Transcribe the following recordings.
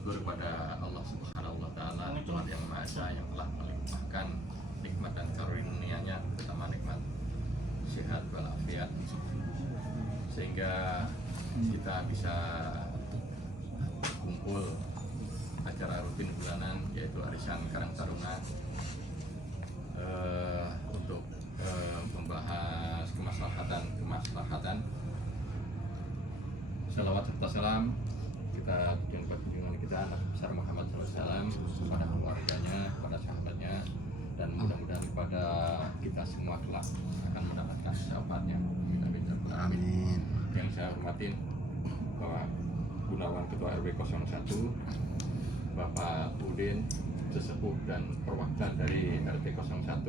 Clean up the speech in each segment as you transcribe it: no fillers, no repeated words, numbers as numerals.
bersyukur kepada Allah Subhanahu wa Ta'ala, Tuhan yang Maha Esa, yang telah melimpahkan nikmat dan karunia-Nya, terutama nikmat sehat walafiat, sehingga kita bisa kumpul acara rutin bulanan yaitu Arisan Karang Taruna untuk membahas kemaslahatan. Salawat serta salam kita tujuan kunjungan kita Nabi besar Muhammad SAW kepada keluarganya, kepada sahabatnya, dan mudah-mudahan kepada kita semua kelak akan mendapatkan syafaatnya. Amin. Yang saya hormatin Bapak Gunawan Ketua RW 01, Bapak Udin Sesepuh dan Perwakilan dari RT 01,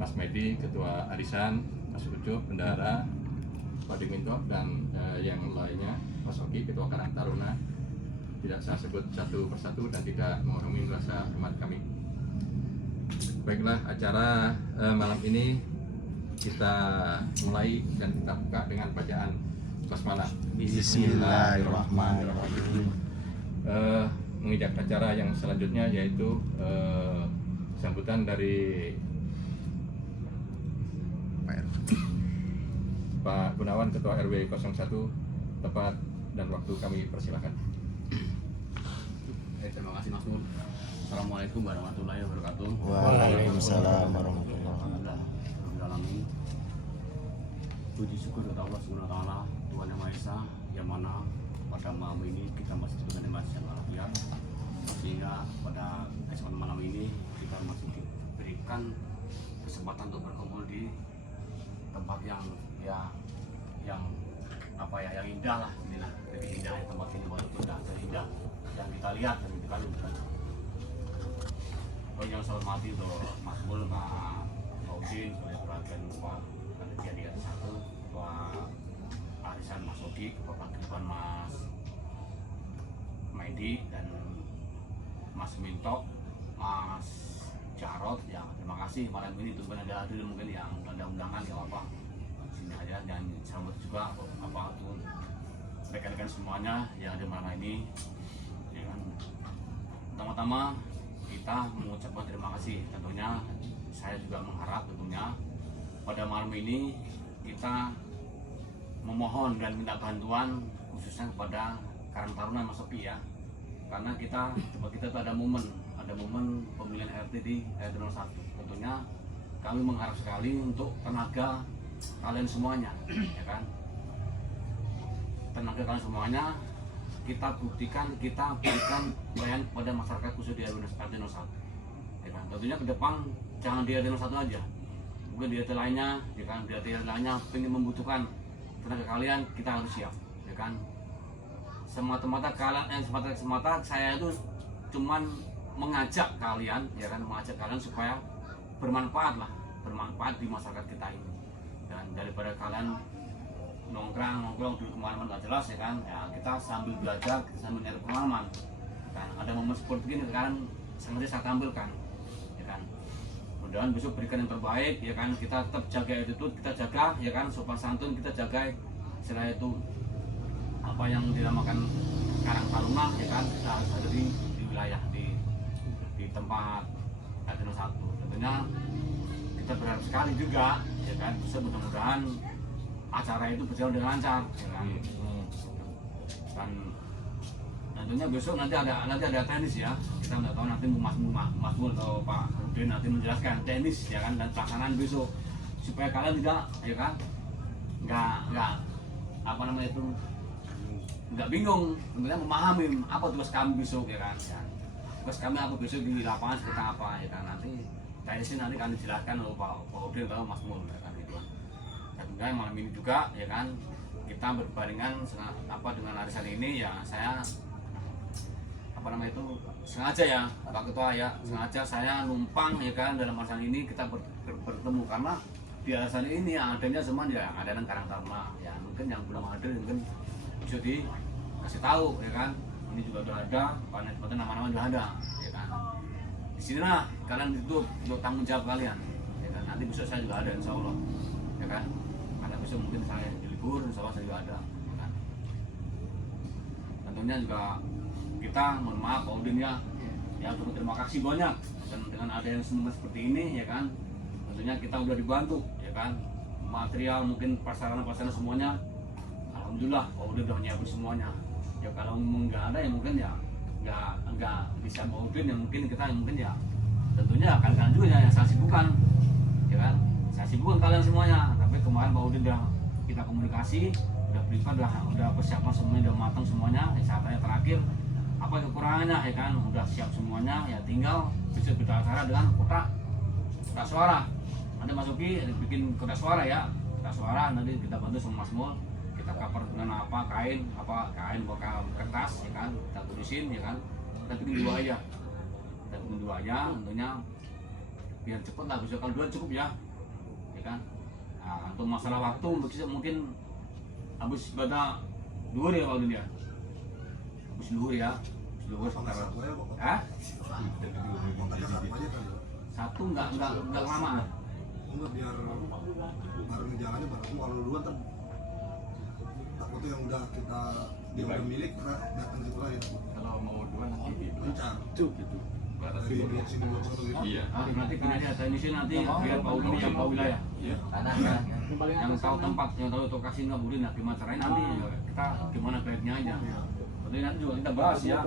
Mas Medi Ketua Arisan, Mas Ucup Bendara, Pak Diminto, dan yang lainnya, Mas Oki Ketua Karang Taruna. Tidak saya sebut satu persatu dan tidak mengurangi rasa hormat kami. Baiklah, acara malam ini kita mulai dan kita buka dengan bacaan basmalah. Bismillahirrahmanirrahim. Mengijak acara yang selanjutnya yaitu sambutan dari Pak Gunawan Ketua RW 01. Tepat dan waktu kami persilahkan. Terima kasih Mas Nur. Assalamualaikum warahmatullahi wabarakatuh. Waalaikumsalam warahmatullahi wabarakatuh. Puji syukur kepada Allah Subhanahu wa Ta'ala, Tuhan Yang Maha Esa, yang mana pada malam ini kita masih dengan nikmat yang walafiat, sehingga pada kesempatan malam ini kita masih diberikan kesempatan untuk berkumpul di tempat yang indah lah, inilah lebih indah tempat ini, walaupun tidak terindah yang kita lihat dan kita lakukan. Yang saya hormati untuk Mas Mul, Pak Audin, sebagai perhatian Pak Panitia 1, Ketua Arisan Mas Oki, Ketua Mas Medi, dan Mas Minto, Mas Jarot. Ya, terima kasih malam ini tunggu ada hadir, mungkin yang ada undangan ya apa sini aja, dan selamat juga apa tuh rekan-rekan semuanya yang ada malam ini. Ya kan? Pertama-tama kita mengucapkan terima kasih. Tentunya saya juga mengharap tentunya pada malam ini kita memohon dan minta bantuan khususnya kepada Karang Taruna Mas Oki ya, karena kita itu ada momen pemilihan RT di RT 01. Tentunya kami mengharap sekali untuk tenaga kalian semuanya, ya kan, tenaga kalian semuanya kita buktikan, kita berikan pelayanan kepada masyarakat khusus di RT 01, ya kan. Tentunya ke depan jangan di RT 01 aja, mungkin di RT lainnya, ya kan, di RT lainnya ingin membutuhkan tenaga kalian, kita harus siap, ya kan. Semata-mata saya itu cuman mengajak kalian, ya kan, mengajak kalian supaya bermanfaat di masyarakat kita ini. Dan daripada kalian nongkrong di kemana-mana nggak jelas, ya kan, ya kita sambil belajar, kita sambil nyari pengalaman, kan. Ada momen seperti ini kan sengaja saya tampilkan, ya kan. Mudah-mudahan besok berikan yang terbaik, ya kan. Kita tetap jaga attitude, kita jaga, ya kan, sopan santun kita jaga, istilah itu apa yang dinamakan Karang Taruna, ya kan. Kita harus ada di wilayah di tempat RT 01. Tentunya kita berharap sekali juga, ya kan, bisa mudah-mudahan acara itu berjalan dengan lancar, ya kan. Dan tentunya besok nanti ada teknis ya. Kita nggak tahu nanti Mas Mul atau Pak Rudin nanti menjelaskan teknis, ya kan, dan pelaksanaan besok supaya kalian tidak, ya kan, nggak apa namanya itu, nggak bingung, tentunya memahami apa tugas kami besok, ya kan. Ya. Tugas kami apa besok di lapangan seperti apa, ya kan. Nanti teknisnya nanti akan dijelaskan oleh Pak Rudin atau Mas Mul, ya kan, gitu. Dan malam ini juga, ya kan, kita berbarengan dengan arisan ini, ya saya sengaja ya Pak Ketua, ya sengaja saya numpang, ya kan, dalam arisan ini kita bertemu, karena di arisan ini yang adanya semua ya ada yang Karang Taruna, ya mungkin yang belum hadir mungkin bisa dikasih tahu, ya kan. Ini juga sudah ada, panel nama-nama sudah ada, ya kan. Di sinilah kalian itu untuk tanggung jawab kalian, ya kan. Nanti besok saya juga ada, insya Allah, ya kan. Karena besok mungkin saya libur, insya Allah saya juga ada, ya kan. tentunya juga kita mohon maaf Pak Udin ya terima kasih banyak dan dengan ada yang semua seperti ini ya kan, tentunya kita udah dibantu ya kan, material mungkin prasarana semuanya alhamdulillah Pak Udin udah nyiapin semuanya ya. Kalau nggak ada ya mungkin ya nggak bisa Pak Udin ya, mungkin kita mungkin ya tentunya kalian juga yang saya sibukkan ya kan, saya sibukkan kalian semuanya. Tapi kemarin Pak Udin udah kita komunikasi, udah privat, udah persiapan semuanya, udah matang semuanya. Saatnya terakhir apa kekurangannya ya kan, udah siap semuanya ya, tinggal bisa kita acara dengan kotak suara. Nanti masuki bikin kotak suara ya, kotak suara nanti kita bantu sama Mas Mul, kita cover dengan kain bakal kertas ya kan, kita tulisin ya kan, kita bikin dua aja tentunya biar cepet lah, bisa kalau dua cukup ya kan. Nah, untuk masalah waktu mungkin habis ibadah duhur ya Pak Udin ya, habis duhur sekitar satu nggak lama. Enggak, biar bareng jalannya bareng. Kalau duluan kan takutnya yang udah kita dia udah milik datang situ lagi. Kalau mau dua nanti Lancar. gitu. Batas Dari blok sini blok sana gitu. Iya. Nanti gini aja teknisi nanti biar Pak Udin yang tahu wilayah, Iya. yang tahu tempat, yang tahu lokasi nggak boleh, nah gimana caranya nanti ya, kita gimana baiknya aja. Tapi nanti juga kita bahas ya,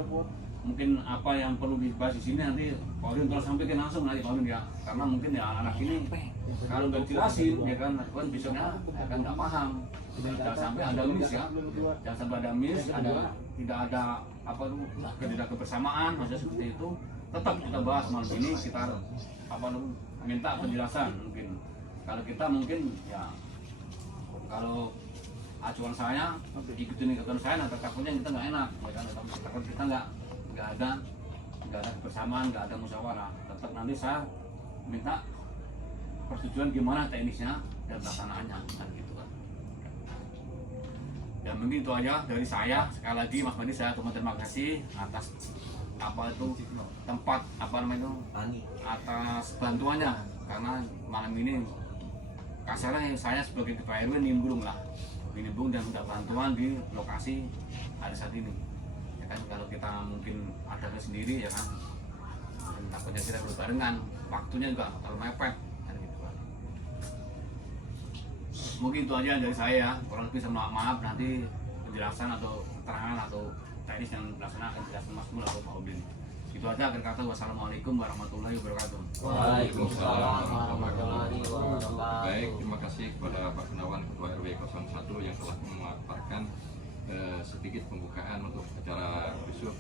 mungkin apa yang perlu dibahas di sini nanti Pak Udin kalau sampaikan langsung nanti Pak Udin ya, karena mungkin ya anak ini kalau nggak dijelasin ya kan besoknya ya kan nggak paham. Jangan sampai ada miss ya, jangan sampai ada miss, tidak ada apa tuh tidak kebersamaan, maksudnya seperti itu. Tetap kita bahas malam ini, kita minta penjelasan. Mungkin kalau kita mungkin ya kalau acuan saya ikutin saya, nanti takutnya kita nggak enak ya kan, takut kita nggak ada kebersamaan, nggak ada musyawarah. Tetap nanti saya minta persetujuan gimana teknisnya dan pelaksanaannya kan gitu kan. Ya mungkin itu aja dari saya. Sekali lagi Mas Madi, saya terima kasih atas tempat atas bantuannya, karena malam ini kasarnya saya sebagai ketua RW nimbrung dan udah bantuan di lokasi ada saat ini ya kan. Kalau kita mungkin ada sendiri ya kan, takutnya kita berbarengan, waktunya juga terlalu mepet kan gitu kan. Mungkin itu aja dari saya, kurang lebih sama maaf nanti penjelasan atau keterangan atau teknis yang melaksanakan penjelasan Mas Mul atau Pak Udin. Itu aja, akhir kata wassalamualaikum warahmatullahi wabarakatuh. Waalaikumsalam warahmatullahi wabarakatuh. Baik, terima kasih kepada Pak Gunawan Ketua RW 01 yang telah memaparkan sedikit pembukaan untuk acara besok.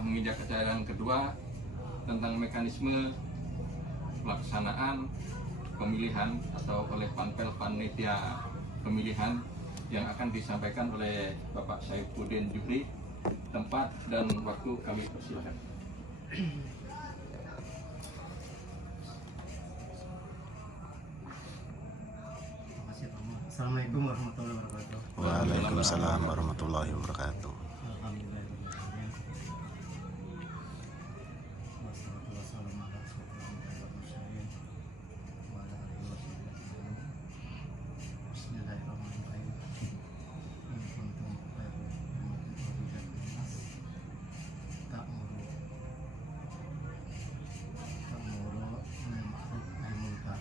Menginjak acara yang kedua tentang mekanisme pelaksanaan pemilihan atau oleh panpel panitia pemilihan yang akan disampaikan oleh Bapak Saifuddin Jufri. Tempat dan waktu kami persilakan. Assalamualaikum warahmatullahi wabarakatuh. Waalaikumsalam warahmatullahi wabarakatuh. Alhamdulillahirrahmanirrahim. Wassalatu wassalamu ala rasulillah wa ala alihi wa sahbihi. Bismillahirrahmanirrahim. In kuntum ta'muru bil ma'ruf nahi munkar.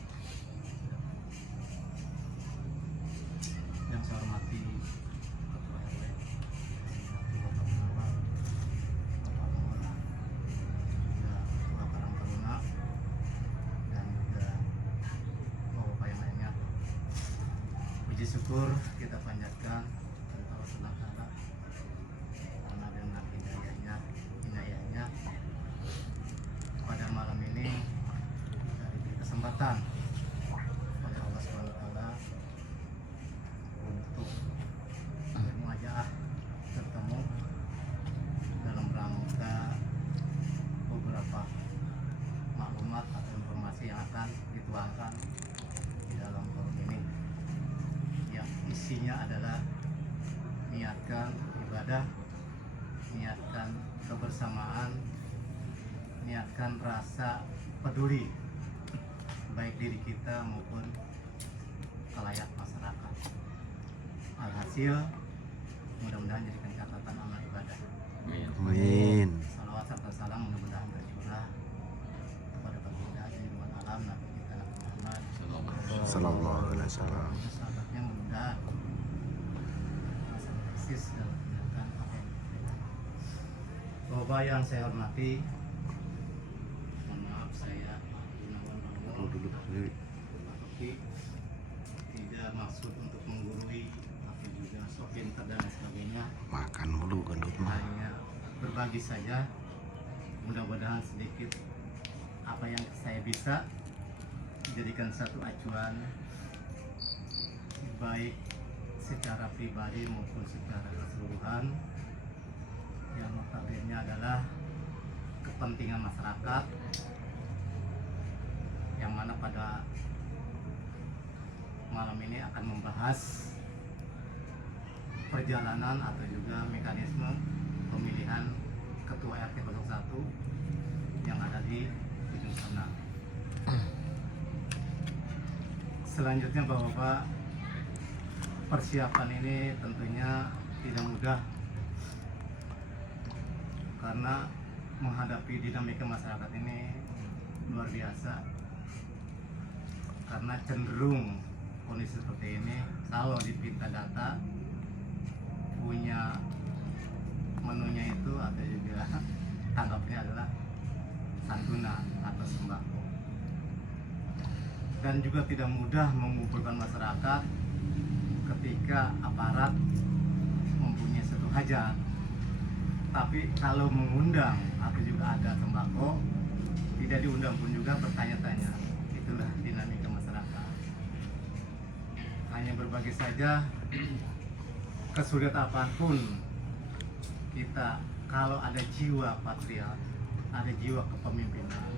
Yang saya hormati Ketua RW, Bapak Gunawan, Bapak Lurah, juga Ketua Karang Taruna, dan juga Bapak yang lainnya. Puji syukur kita panjatkan kepada Allah Ta'ala karena dengan hidayahnya pada malam ini kita diberi kesempatan oleh Allah Subhanahu wa Ta'ala untuk bermuajaah bertemu dalam rangka beberapa maklumat atau informasi yang akan dituangkan di dalam forum ini, yang isinya adalah niatkan ibadah, niatkan kebersamaan, niatkan rasa peduli baik diri kita maupun khalayak masyarakat. Alhasil mudah-mudahan jadikan catatan menjalankan amal ibadah. Amin. Amin. Salawat serta salam mudah-mudahan tercurah kepada baginda junjungan alam Nabi kita Nabi Muhammad Sallallahu alaihi wasallam. sahabatnya, mudah-mudahan masalah persis dalam menjalankan apa yang diperintahkan. Bapak yang saya hormati, mohon maaf saya Gunawan Romo tidak maksud untuk menggurui tapi juga sok pintar dan lain sebagainya, Makan mulu gendut mah. hanya berbagi saja. Mudah-mudahan sedikit apa yang saya bisa dijadikan satu acuan baik secara pribadi maupun secara keseluruhan, yang notabene adalah kepentingan masyarakat, yang mana pada malam ini akan membahas perjalanan atau juga mekanisme pemilihan ketua RT 01 yang ada di ujung sana. Selanjutnya Bapak-Bapak, persiapan ini tentunya tidak mudah karena menghadapi dinamika masyarakat ini luar biasa, karena cenderung kondisi seperti ini kalau dipinta data punya menunya itu atau juga tanggapnya adalah santunan atau sembako, dan juga tidak mudah mengumpulkan masyarakat ketika aparat mempunyai satu hajat. Tapi kalau mengundang atau juga ada sembako, tidak diundang pun juga bertanya-tanya. Itulah dinamika masyarakat. Hanya berbagi saja, kesulitan apapun kita, kalau ada jiwa patriot, ada jiwa kepemimpinan,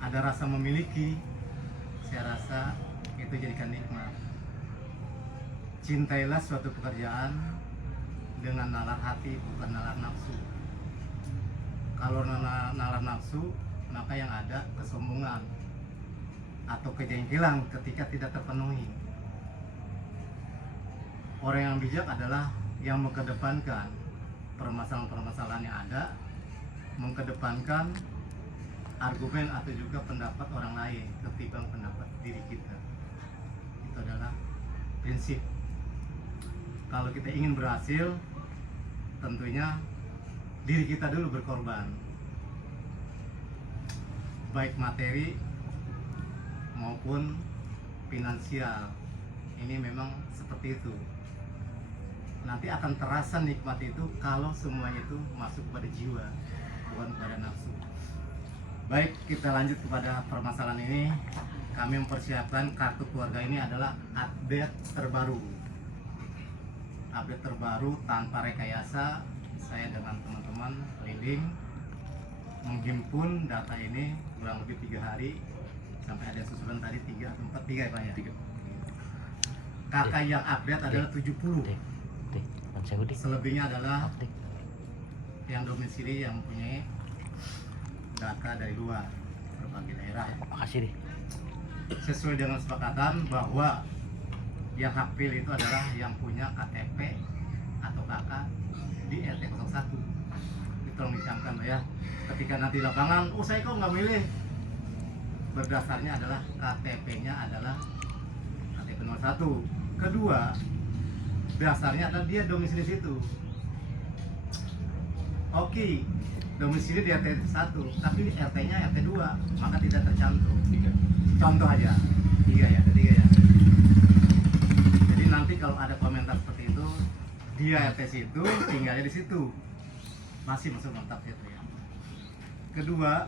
ada rasa memiliki, saya rasa itu jadikan nikmat. Cintailah suatu pekerjaan dengan nalar hati, bukan nalar nafsu. Kalau nalar nafsu, maka yang ada kesombongan atau kejengkelan ketika tidak terpenuhi. Orang yang bijak adalah yang mengedepankan permasalahan-permasalahan yang ada, mengedepankan argumen atau juga pendapat orang lain ketimbang pendapat diri kita. Itu adalah prinsip. Kalau kita ingin berhasil, tentunya diri kita dulu berkorban, baik materi maupun finansial. Ini memang seperti itu. Nanti akan terasa nikmat itu kalau semuanya itu masuk pada jiwa, bukan pada nafsu. Baik, kita lanjut kepada permasalahan ini. Kami mempersiapkan kartu keluarga ini adalah update terbaru. Update terbaru tanpa rekayasa. Saya dengan teman-teman keliling menghimpun data ini kurang lebih 3 hari, sampai ada susulan tadi 3 atau 4, 3 ya Pak ya? 3. Kakak yang update adalah 70. Selebihnya adalah yang domisili yang mempunyai data dari luar berbagai daerah. Makasih deh. Sesuai dengan kesepakatan bahwa yang hak pilih itu adalah yang punya KTP atau KK di RT 01. Itu tolong dicamkan ya. Ketika nanti lapangan, saya kok nggak milih. Berdasarnya adalah KTP-nya adalah KTP 01. Kedua, dasarnya adalah dia domisili situ. Oke, domisili di RT 1, tapi RT-nya RT 2, maka tidak tercantum. Contoh aja, 3 ya, ketiga ya. Jadi nanti kalau ada komentar seperti itu, dia RT situ, tinggalnya di situ, masih masuk mantap itu ya. Kedua,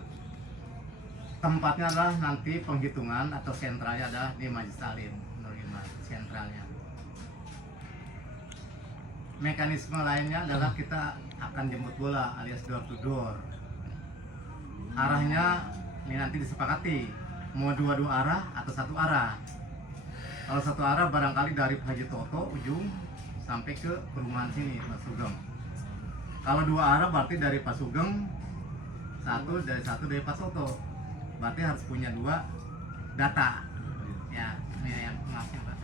tempatnya adalah nanti penghitungan atau sentralnya adalah di Majelis Taklim Nurul Iman, sentralnya. Mekanisme lainnya adalah kita akan jemput bola alias door to door. Arahnya ini nanti disepakati mau dua arah atau satu arah. Kalau satu arah barangkali dari Haji Toto ujung sampai ke perumahan sini Pak Sugeng. Kalau 2 arah berarti dari Pak Sugeng, satu dari Pak Soto. Berarti harus punya 2 data. Ya, ini yang maafnya Pak.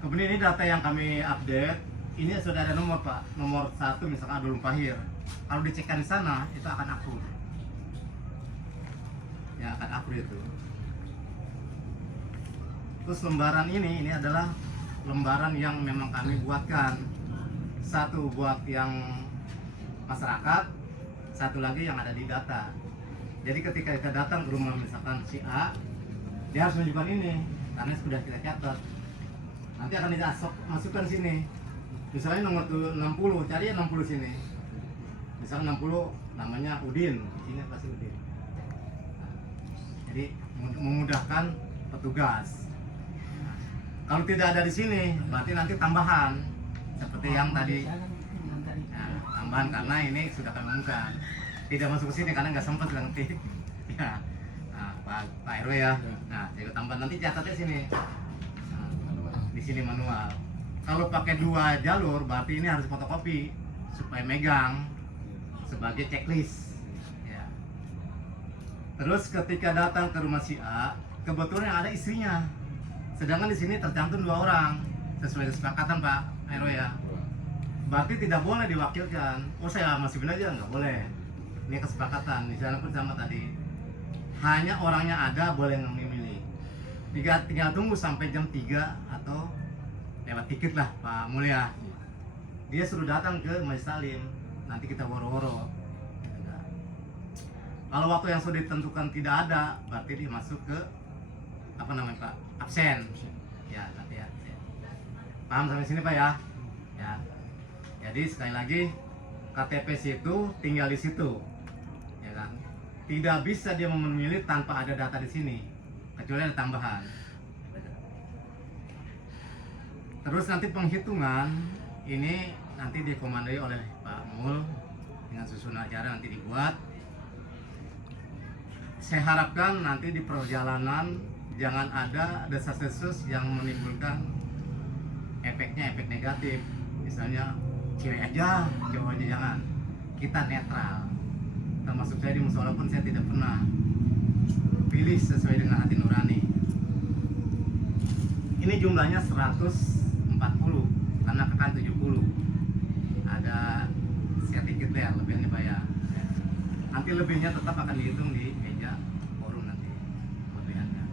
Kemudian ini data yang kami update, ini sudah ada nomor Pak, nomor 1 misalkan Abdul Fahir. Kalau dicekkan di sana itu akan akur. Ya akan akur itu. Terus lembaran ini adalah lembaran yang memang kami buatkan. Satu buat yang masyarakat, satu lagi yang ada di data. Jadi ketika kita datang ke rumah misalkan si A, dia harus menunjukkan ini karena sudah kita catat. Nanti akan kita masukkan sini. Misalnya nomor 60, cari 60 sini. Misalnya 60 namanya Udin, di sini pasti Udin. Nah, jadi memudahkan petugas. Nah, kalau tidak ada di sini, berarti nanti tambahan seperti yang tadi. Nah, tambahan karena ini sudah kami umumkan. Tidak masuk ke sini karena nggak sempat nanti. Ya. Nah, Pak RW ya. Nah, saya tambah nanti catatnya sini. Di sini manual. Kalau pakai 2 jalur berarti ini harus fotokopi supaya megang sebagai checklist. Ya. Terus ketika datang ke rumah si A, kebetulan yang ada istrinya. Sedangkan di sini tercantum 2 orang sesuai kesepakatan Pak RW ya. Berarti tidak boleh diwakilkan. Oh saya masih benar aja nggak boleh. Ini kesepakatan. Di sana pun sama tadi. Hanya orangnya ada boleh memilih. Tinggal tunggu sampai jam 3 atau lewat tiket lah Pak Mulia. Dia suruh datang ke Majelis Taklim. Nanti kita woro-woro. Kalau waktu yang sudah ditentukan tidak ada, berarti dia masuk ke apa namanya Pak? Absen. Ya nanti ya. Paham sampai sini Pak ya? Ya. Jadi sekali lagi KTP situ tinggal di situ. Ya kan? Tidak bisa dia memilih tanpa ada data di sini. Kecuali ada tambahan. Terus nanti penghitungan ini nanti dikomandoi oleh Pak Mul dengan susunan acara nanti dibuat. Saya harapkan nanti di perjalanan jangan ada desas-desus yang menimbulkan efek negatif. Misalnya cewek aja, cowok aja jangan. Kita netral. Termasuk saya di musola pun saya tidak pernah pilih sesuai dengan hati nurani. Ini jumlahnya 140 karena kekan 70. Ada sedikit ya lebihnya bayar. Nanti lebihnya tetap akan dihitung di meja forum nanti lebihannya.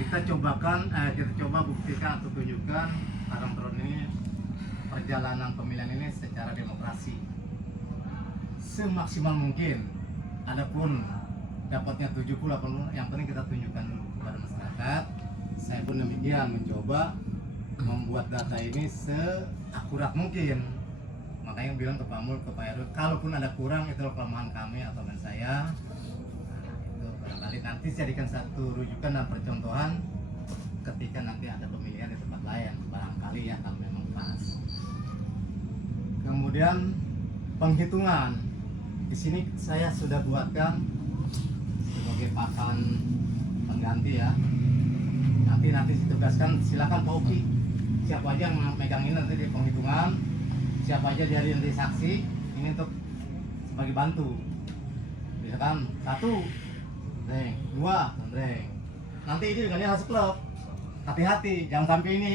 Kita coba buktikan atau tunjukkan Karang Taruna ini perjalanan pemilihan ini secara demokrasi semaksimal mungkin. Adapun dapatnya 70 80 yang penting kita tunjukkan dulu kepada masyarakat. Saya pun demikian mencoba membuat data ini seakurat mungkin. Makanya bilang ke Pak Mul, ke Pak RW, kalaupun ada kurang itu kelemahan kami atau dengan saya. Nah, itu barangkali nanti jadikan satu rujukan dan percontohan ketika nanti ada pemilihan di tempat lain, barangkali ya kalau memang pas. Kemudian penghitungan di sini saya sudah buatkan sebagai papan pengganti ya. Nanti ditugaskan silakan Pak Uki, siapa aja yang megang ini nanti di penghitungan, siapa aja jadi nanti saksi ini untuk sebagai bantu. Misalkan 1, reng, 2, reng. Nanti ini dengannya harus klub. Hati-hati, jangan sampai ini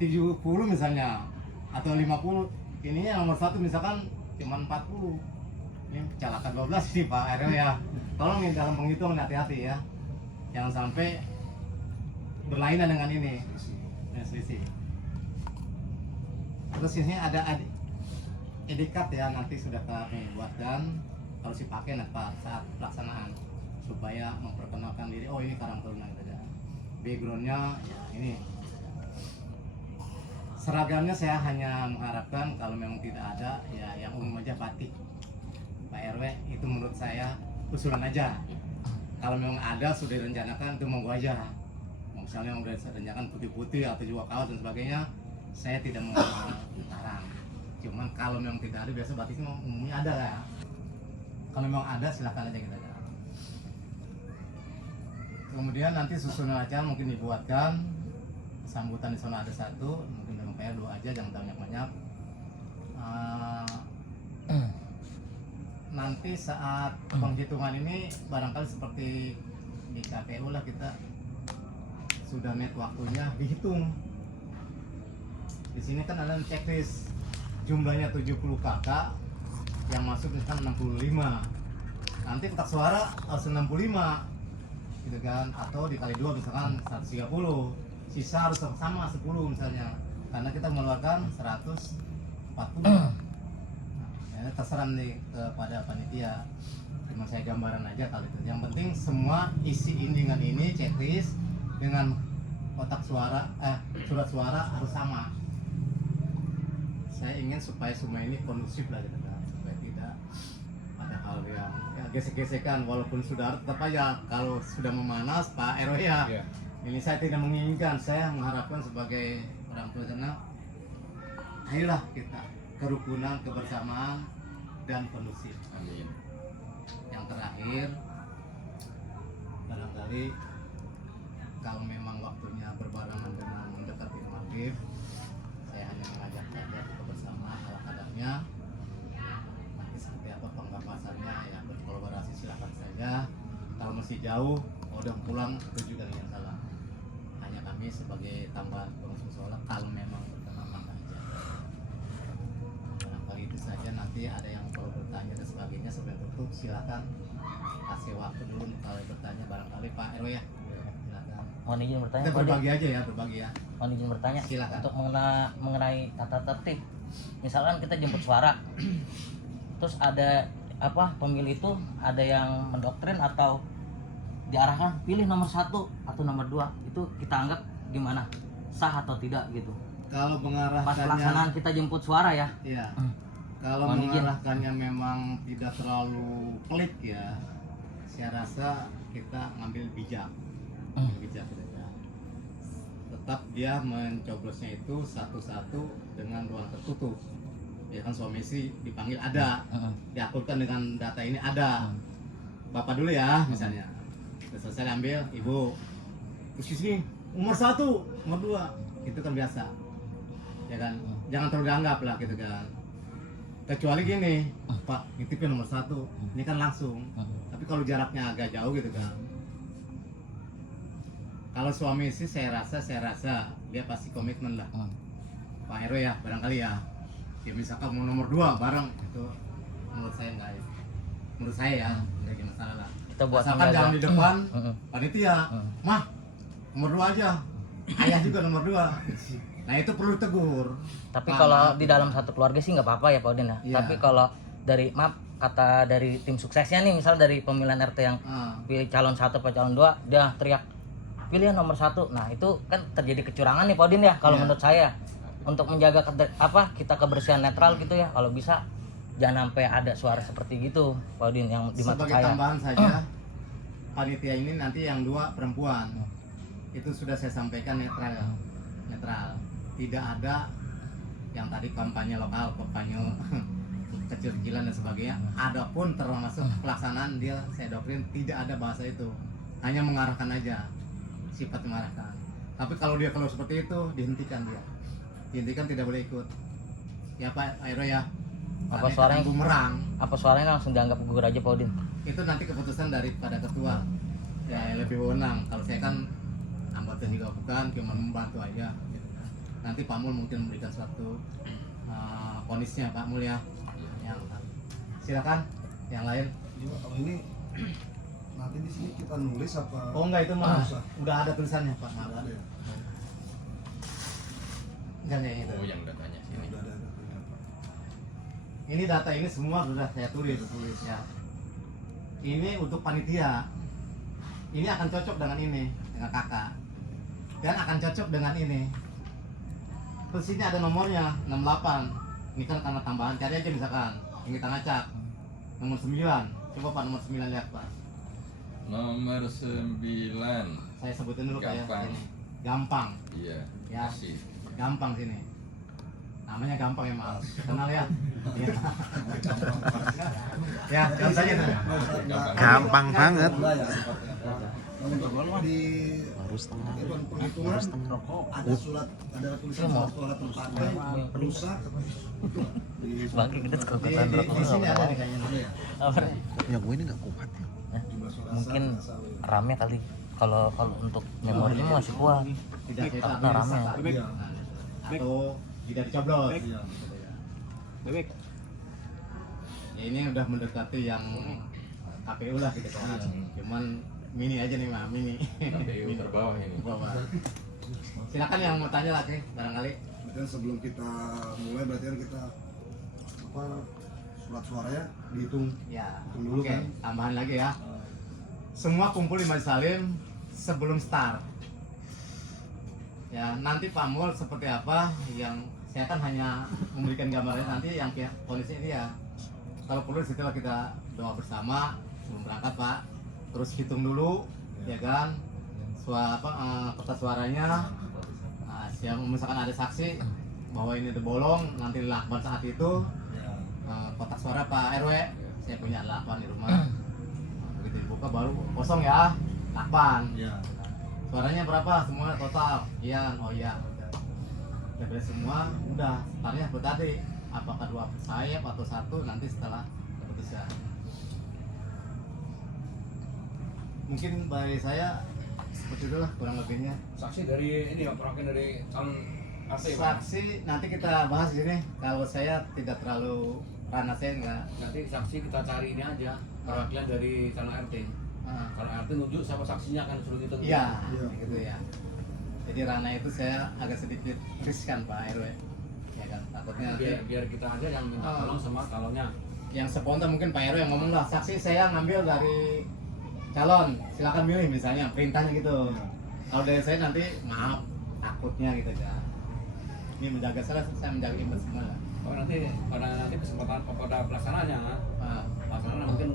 70 misalnya atau 50. Ini yang nomor 1 misalkan cuma 40. Ini calakan 12 sih Pak RW ya. Tolong nih dalam penghitungan hati-hati ya. Jangan sampai berlainan dengan ini. Selisih. Terus ini ada edikat ya, nanti sudah kami buatkan harus dipakai saat pelaksanaan supaya memperkenalkan diri. Oh ini Karang Taruna gitu ya. Backgroundnya ya ini. Seragamnya saya hanya mengharapkan kalau memang tidak ada ya yang umum aja batik. Pak RW itu menurut saya usulan aja. Kalau memang ada sudah direncanakan itu monggo aja. Misalnya yang sudah direncanakan putih-putih atau juga kaos dan sebagainya, saya tidak mau melarang. Cuman kalau memang tidak ada, biasa batik umumnya ada ya. Kalau memang ada silakan aja kita jalan. Kemudian nanti susunan acara mungkin dibuatkan, sambutan di sana ada 1, mungkin dengan PR 2 aja, jangan banyak-banyak. Nanti saat penghitungan ini barangkali seperti di KPU lah, kita sudah net waktunya dihitung. Di sini kan ada checklist jumlahnya 70 kakak, yang masuk misalkan 65. Nanti kotak suara harus 65 gitu kan, atau dikali 2 misalkan 130, sisa harus sama 10 misalnya, karena kita mengeluarkan 140. Nah, ya, terserah nih kepada panitia, cuma saya gambaran aja kali itu. Yang penting semua isi indingan ini checklist dengan kotak suara, surat suara harus sama. Saya ingin supaya semua ini kondusif lah gitu kan, supaya tidak ada hal yang ya, gesek-gesekan, walaupun sudah tetap aja kalau sudah memanas Pak RW ya. Iya. Ini saya tidak menginginkan, saya mengharapkan sebagai orang tua sana, ayolah kita kerukunan, kebersamaan dan kondusif. Amin. Yang terakhir, barangkali kalau memang waktunya berbarengan dengan mendekati maghrib, saya hanya mengajak saja kita bersama ala kadarnya. Nanti seperti apa penggapasannya ya, berkolaborasi silakan saja. Kalau masih jauh, udah pulang itu juga yang salah. Hanya kami sebagai tambahan pengurus musola kalau memang berkenan aja. Barangkali itu saja, nanti ada yang perlu bertanya dan sebagainya sebelum tutup silakan kasih waktu dulu kalau bertanya barangkali Pak RW ya. Silakan. Mohon izin bertanya, Kita Pak Odi. berbagi aja ya, berbagi ya. Mohon izin bertanya. Silakan. Untuk mengenai tata tertib. Misalkan kita jemput suara, terus ada apa pemilih itu ada yang mendoktrin atau diarahkan pilih nomor 1 atau nomor 2, itu kita anggap gimana, sah atau tidak gitu. Kalau Pas mengarahkannya, pelaksanaan kita jemput suara ya. ya. Hmm. Kalau Mohon izin. mengarahkannya memang tidak terlalu pelik ya, saya rasa kita ngambil bijak. Bijak gitu ya. Tetap dia mencoblosnya itu satu-satu dengan ruang tertutup. Ya kan suami istri dipanggil ada, diakulkan dengan data ini ada. Bapak dulu ya misalnya. Terus selesai ambil ibu. Terus di sini umur 1, umur 2, itu kan biasa. Ya kan, jangan terlalu dianggap lah gitu kan. Kecuali gini, Pak, nitipin nomor 1, ini kan langsung. Tapi kalau jaraknya agak jauh gitu kan. Kalau suami istri saya rasa dia pasti komitmen lah. Pak RW ya, barangkali ya. Ya misalkan mau nomor 2 bareng itu menurut saya enggak ya. Menurut saya ya, enggak ada masalah lah. Kita buat Asalkan menjaga. jangan di depan panitia. Mah, nomor 2 aja. Ayah juga nomor 2. Nah, itu perlu tegur. Tapi Pak, kalau maaf. di dalam satu keluarga sih nggak apa-apa ya Pak Udin ya. Iya. Tapi kalau dari maaf kata dari tim suksesnya nih, misal dari pemilihan RT yang Ah, pilih calon 1 atau calon 2, dia teriak pilih yang nomor 1. Nah itu kan terjadi kecurangan nih Pak Udin ya kalau Iya. menurut saya. Untuk menjaga kita kebersihan netral gitu ya, kalau bisa jangan sampai ada suara seperti gitu Pak Udin yang di mata sebagai saya. tambahan saja, panitia ini nanti yang 2 perempuan. Itu sudah saya sampaikan netral. Netral. Tidak ada yang tadi kampanye lokal, kampanye kecil-kecilan dan sebagainya. Adapun termasuk pelaksanaan dia saya doktrin tidak ada bahasa itu. Hanya mengarahkan aja. Sifat mengarahkan. Tapi kalau seperti itu dihentikan dia. Dihentikan, tidak boleh ikut. Ya Pak Airo ya. Apa Karena suaranya? itu bumerang. Apa suaranya langsung dianggap gugur aja Pak Udin? Itu nanti keputusan daripada ketua. Ya yang lebih wewenang. Kalau saya kan anggota juga bukan, cuma membantu aja. Nanti Pak Mul mungkin memberikan suatu ponisnya Pak Mul ya. Yang silakan yang lain. Iya, kalau ini nanti di sini kita nulis apa? Oh enggak, itu mah Usah. udah ada tulisannya Pak. Nggak ada ya? Enggak yang itu. Oh, yang datanya sini. Udah ada. Ini data ini semua sudah saya tulis ya. Ini untuk panitia. Ini akan cocok dengan ini, dengan kakak. Dan akan cocok dengan ini. Terus ini ada nomornya 68. Ini kan karena tambahan, cari aja misalkan. Yang kita ngacak. Nomor 9. Coba Pak nomor 9 lihat Pak. Nomor 9. Saya sebutin dulu Pak ya. Gampang. Ini. Gampang. Iya. Ya. Kasih. Gampang sini. Namanya gampang ya Mas. Kenal ya? Iya. Ya, contohnya tuh. Gampang banget. Di Harus tengah. depan penghitungan ada surat, ada tulisan surat terpakai, rusak. Bangke kita suka Di, ikutan di, rokok di sini nggak ada apa-apa. nih kayaknya. Apa? Ya gue ini nggak kuat ya. Mungkin rame kali. Kalau untuk memorinya masih kuat. Tidak kita Karena rame. Atau tidak dicoblos. Iya. Bebek. Ya ini udah mendekati yang KPU lah gitu kan. Cuman mini aja nih mah, mini. KPU terbawah ini. Bawah. Silakan yang mau tanya lagi barangkali. Berarti kan sebelum kita mulai berarti kan kita apa surat suaranya dihitung. Ya. Hitung dulu Oke, kan. tambahan lagi ya. Semua kumpul di Majelis Salim sebelum start. Ya, nanti pamul seperti apa yang saya kan hanya memberikan gambarnya, nanti yang pihak polisi ini ya kalau perlu setelah kita doa bersama sebelum berangkat Pak, terus hitung dulu ya kan kertas suaranya. Nah, siang misalkan ada saksi bahwa ini bolong, nanti lakban saat itu kotak suara Pak RW saya punya lakban di rumah. Begitu dibuka baru kosong ya lakban. Iya. Suaranya berapa semua total? Iya, oh iya. Udah beres semua, udah startnya seperti tadi. Apakah 2 sayap atau 1 nanti setelah keputusan. Mungkin dari saya seperti itulah kurang lebihnya. Saksi dari ini ya, perwakilan dari calon RT Pak. Saksi nanti kita bahas di sini. Kalau saya tidak terlalu ranah saya enggak. Nanti saksi kita cari ini aja, perwakilan dari calon RT. Kalau RT nunjuk siapa saksinya kan suruh gitu. Iya, Iya. gitu ya. Jadi ranah itu saya agak sedikit riskan Pak RW. Ya kan, takutnya nanti Biar kita aja yang minta tolong sama calonnya. yang spontan mungkin Pak RW yang ngomong lah, saksi saya ngambil dari calon, silakan milih misalnya perintahnya gitu. Kalau dari saya nanti maaf takutnya gitu ya. Ini menjaga saya menjaga imbas semua lah. Oh nanti pada kesempatan pada pelaksananya, Ah, pelaksananya mungkin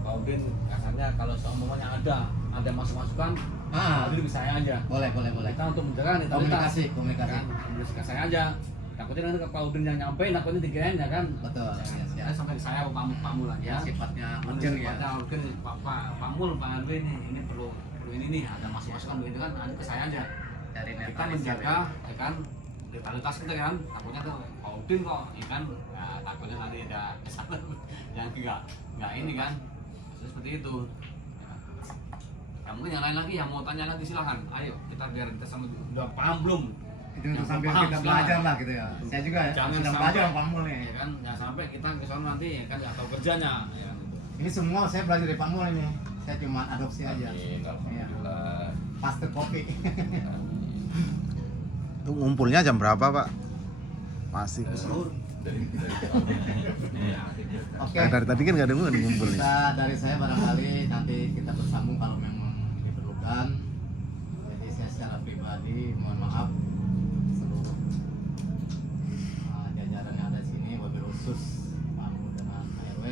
Pak Udin kasarnya kalau seumumnya ada masukan, Ah. itu bisa saya aja. boleh. Kita untuk menjaga netralitas Komunikasi. kan, komunikasi saya aja. Takutnya nanti ke Pak Udin yang nyampe, takutnya dikirain ya kan. Betul. Ya, Saya sampai ke saya pamul aja. sifatnya Mungkin urgent ya. mungkin Pak Pamul, Pak RW ini perlu ini nih, ada masukan begitu kan, nanti ke saya aja. Dari Kita netralitas menjaga ya kan netralitas kita kan, takutnya tuh Pak Udin kok ya kan, ya, takutnya nanti ada kesalahan yang enggak ini kan. Maksudnya seperti itu. Ya, mungkin yang lain lagi yang mau tanya lagi silahkan, ayo kita biar kita sama udah paham belum. itu untuk Yang sambil paham, kita silakan. belajar lah gitu ya. Saya juga Jangan sedang sampai- belajar Pamul nih. Ya kan, jangan sampai kita ke sana nanti ya kan nggak tahu kerjanya. Ya. Ini semua saya belajar dari Pamul ini. Saya cuma adopsi aja. Amin, alhamdulillah. Paste kopi. Itu ngumpulnya jam berapa Pak? Pasti. Sahur. Dari Ya, Oke. Dari tadi kan nggak ada ngumpul nih. Bisa dari saya barangkali nanti kita bersambung kalau memang diperlukan. Jadi saya secara pribadi mohon maaf seluruh jajaran yang ada di sini, wabil khusus Pamul dengan RW.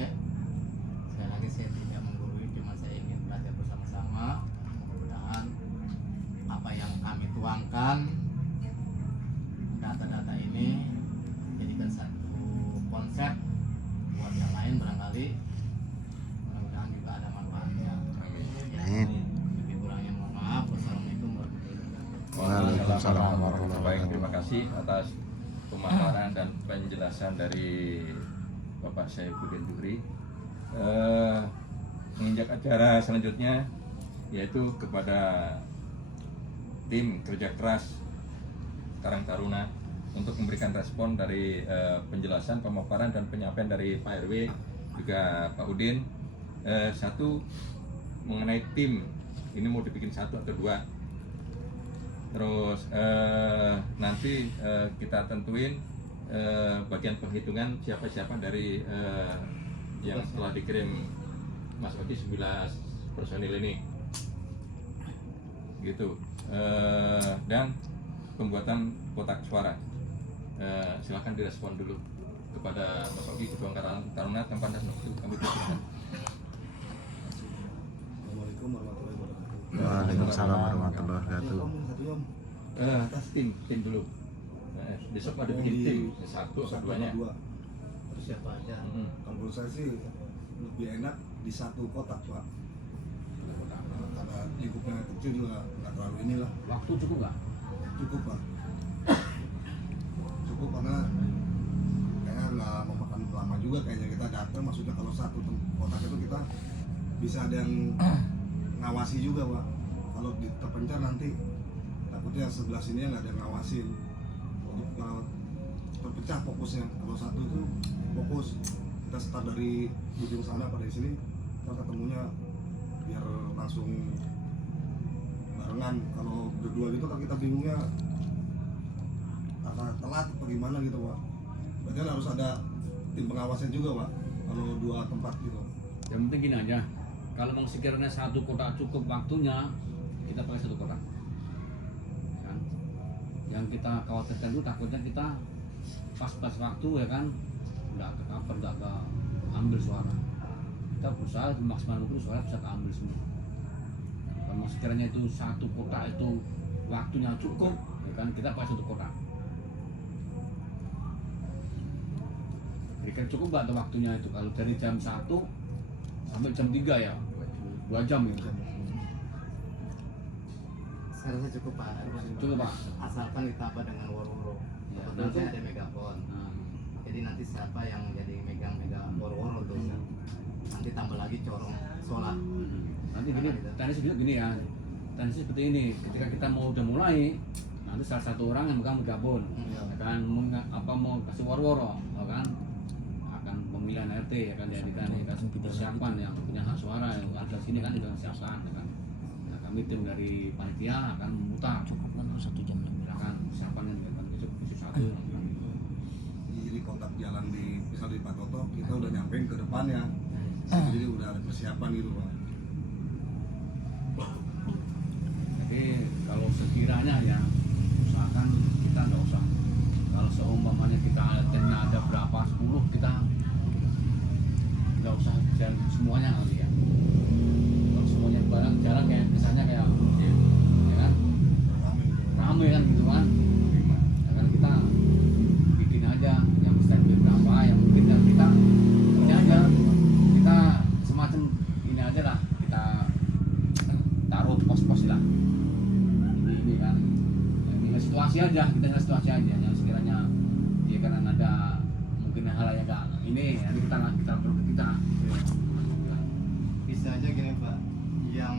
Sekali lagi saya tidak menggurui, cuma saya ingin belajar bersama-sama. Mudah-mudahan apa yang kami tuangkan, data-data ini jadikan satu konsep buat yang lain barangkali. Mudah-mudahan juga ada manfaatnya. Amin. Lebih kurangnya mohon maaf. Wassalamualaikum warahmatullahi wabarakatuh. Waalaikumsalam warahmatullahi Baik, terima kasih atas pemaparan dan penjelasan dari Bapak Saifuddin Duhri. Menginjak acara selanjutnya yaitu kepada tim kerja keras Karang Taruna untuk memberikan respon dari penjelasan, pemaparan dan penyampaian dari Pak RW juga Pak Udin. Satu mengenai tim ini mau dibikin 1 atau 2. Terus nanti kita tentuin bagian penghitungan siapa-siapa dari yang telah dikirim Mas Oki 11 personil ini gitu. Dan pembuatan kotak suara silakan direspon dulu kepada Mas Oki, Ketua Karang Taruna tempat dan waktu kami persilakan. Assalamualaikum warahmatullahi wabarakatuh. Waalaikumsalam warahmatullahi wabarakatuh. Satu Tim dulu. Besok ada bikin tim 1 atau 2-nya. Terus Siapa aja? kalau menurut saya sih lebih enak di satu kotak Pak. Karena lingkupnya kecil juga nggak terlalu inilah. waktu cukup nggak? Cukup Pak. Cukup karena kayaknya nggak memakan lama juga kayaknya kita datang. Maksudnya kalau satu kotak itu kita bisa ada yang ngawasi juga Pak. Kalau terpencar nanti takutnya sebelah sini nggak ada yang ngawasin. Jadi kalau pecah fokusnya. Kalau satu itu fokus kita start dari ujung sana pada sini, kita ketemunya biar langsung barengan. Kalau berdua gitu kan kita bingungnya karena telat atau gimana gitu Pak. Berarti kan harus ada tim pengawasnya juga Pak kalau dua tempat gitu. Yang penting gini aja, kalau mau sekiranya satu kotak cukup waktunya, kita pakai satu kotak. Kan? Yang kita khawatirkan itu takutnya kita pas waktu ya kan, nggak ke cover, nggak ke ambil suara. Kita berusaha maksimal mungkin suara bisa keambil semua. Kalau sekiranya itu satu kotak itu waktunya cukup, ya kan kita pakai satu kotak. Kira-kira cukup nggak tuh waktunya itu? Kalau dari jam 1 sampai jam 3 ya, 2 jam ya. Saya rasa cukup Pak. Cukup, Pak. Asalkan ditambah dengan woro-woro. Ya, Kebetulan saya nanti- ada megafon. Nah, Jadi nanti siapa yang jadi megang woro-woro tuh, nanti tambah lagi corong solar. nanti gini, teknis juga gini ya. Teknis seperti ini, ketika kita udah mulai, nanti salah satu orang yang megang megafon, ya kan mau kasih woro-woro, ya kan akan pemilihan RT ya kan diadakan ya kan persiapan yang punya hak suara yang ada sini kan juga siapkan ya kan. Nah, kami tim dari panitia akan memutar Cukup kan 1 jam lebih. ya kan persiapan yang kan besok satu. Jadi kontak jalan di misal di Pak Toto kita udah nyampein ke depannya. Jadi udah ada persiapan gitu Pak. Jadi kalau sekiranya ya usahakan kita nggak usah, kalau seumpamanya kita timnya ada berapa 10 kita nggak usah jalan semuanya kali ya. Kalau semuanya barang jalan kayak misalnya kayak ya kan rame kan gitu kan, ya kan kita bikin aja yang standby berapa yang mungkin yang kita ini aja kita semacam ini aja lah kita taruh pos-pos lah ini kan ya, situasi aja kita nggak situasi aja yang sekiranya ya karena ada mungkin hal yang enggak ini nanti kita perlu kita Bisa aja gini Pak, yang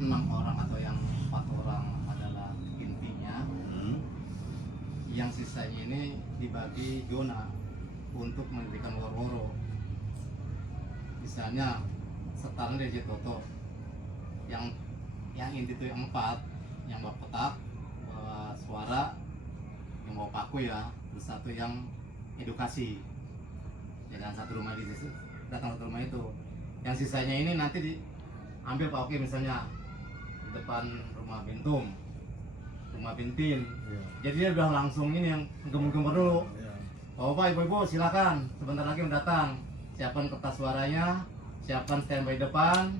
6 orang atau yang 4 orang adalah intinya, yang sisanya ini dibagi zona untuk memberikan woro-woro. Misalnya setara dari Toto, yang inti itu yang 4, yang bawa petak, bawa suara, yang bawa paku ya, terus satu yang edukasi. Jangan satu rumah di situ, datang satu rumah itu. Yang sisanya ini nanti diambil Pak Oki misalnya di depan rumah Bintum, rumah Bintin. Jadi dia udah langsung ini yang gemur-gemur dulu. Bapak ibu-ibu silakan, sebentar lagi mendatang. Siapkan kertas suaranya, siapkan standby depan.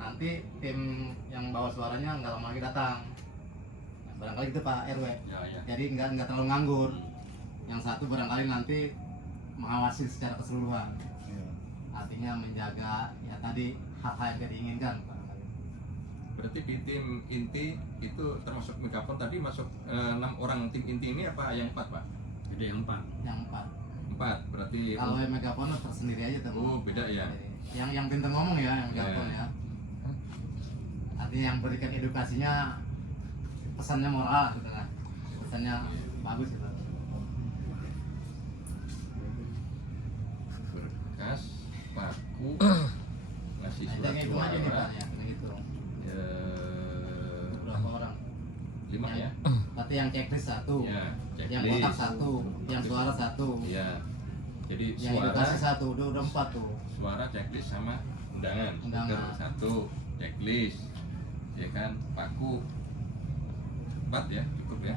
Nanti tim yang bawa suaranya nggak lama lagi datang. Nah, barangkali itu Pak RW. ya. Jadi nggak terlalu nganggur. Yang satu barangkali nanti mengawasi secara keseluruhan. Artinya menjaga ya tadi hal-hal yang tidak diinginkan. Berarti di tim inti itu termasuk megafon tadi masuk 6 orang tim inti ini apa yang 4 Pak? Ada yang 4. Yang 4. 4 berarti. Kalau yang megafon tersendiri aja teman. Oh beda ya. Yang pintar ngomong ya yang megafon ya. Artinya yang berikan edukasinya pesannya moral gitu kan. Pesannya bagus gitu. Berkas, paku, ngasih Nah, surat itu aja nih suara. Pak ya, gitu. Ya, Berapa orang? 5 ya. Berarti yang checklist 1, Ya, yang checklist. kotak 1, yang suara 1, Ya. Jadi yang edukasi 1, udah 4 tuh. suara checklist sama undangan. Undangan. Stiker 1, checklist. Ya kan, paku 4 ya, cukup ya.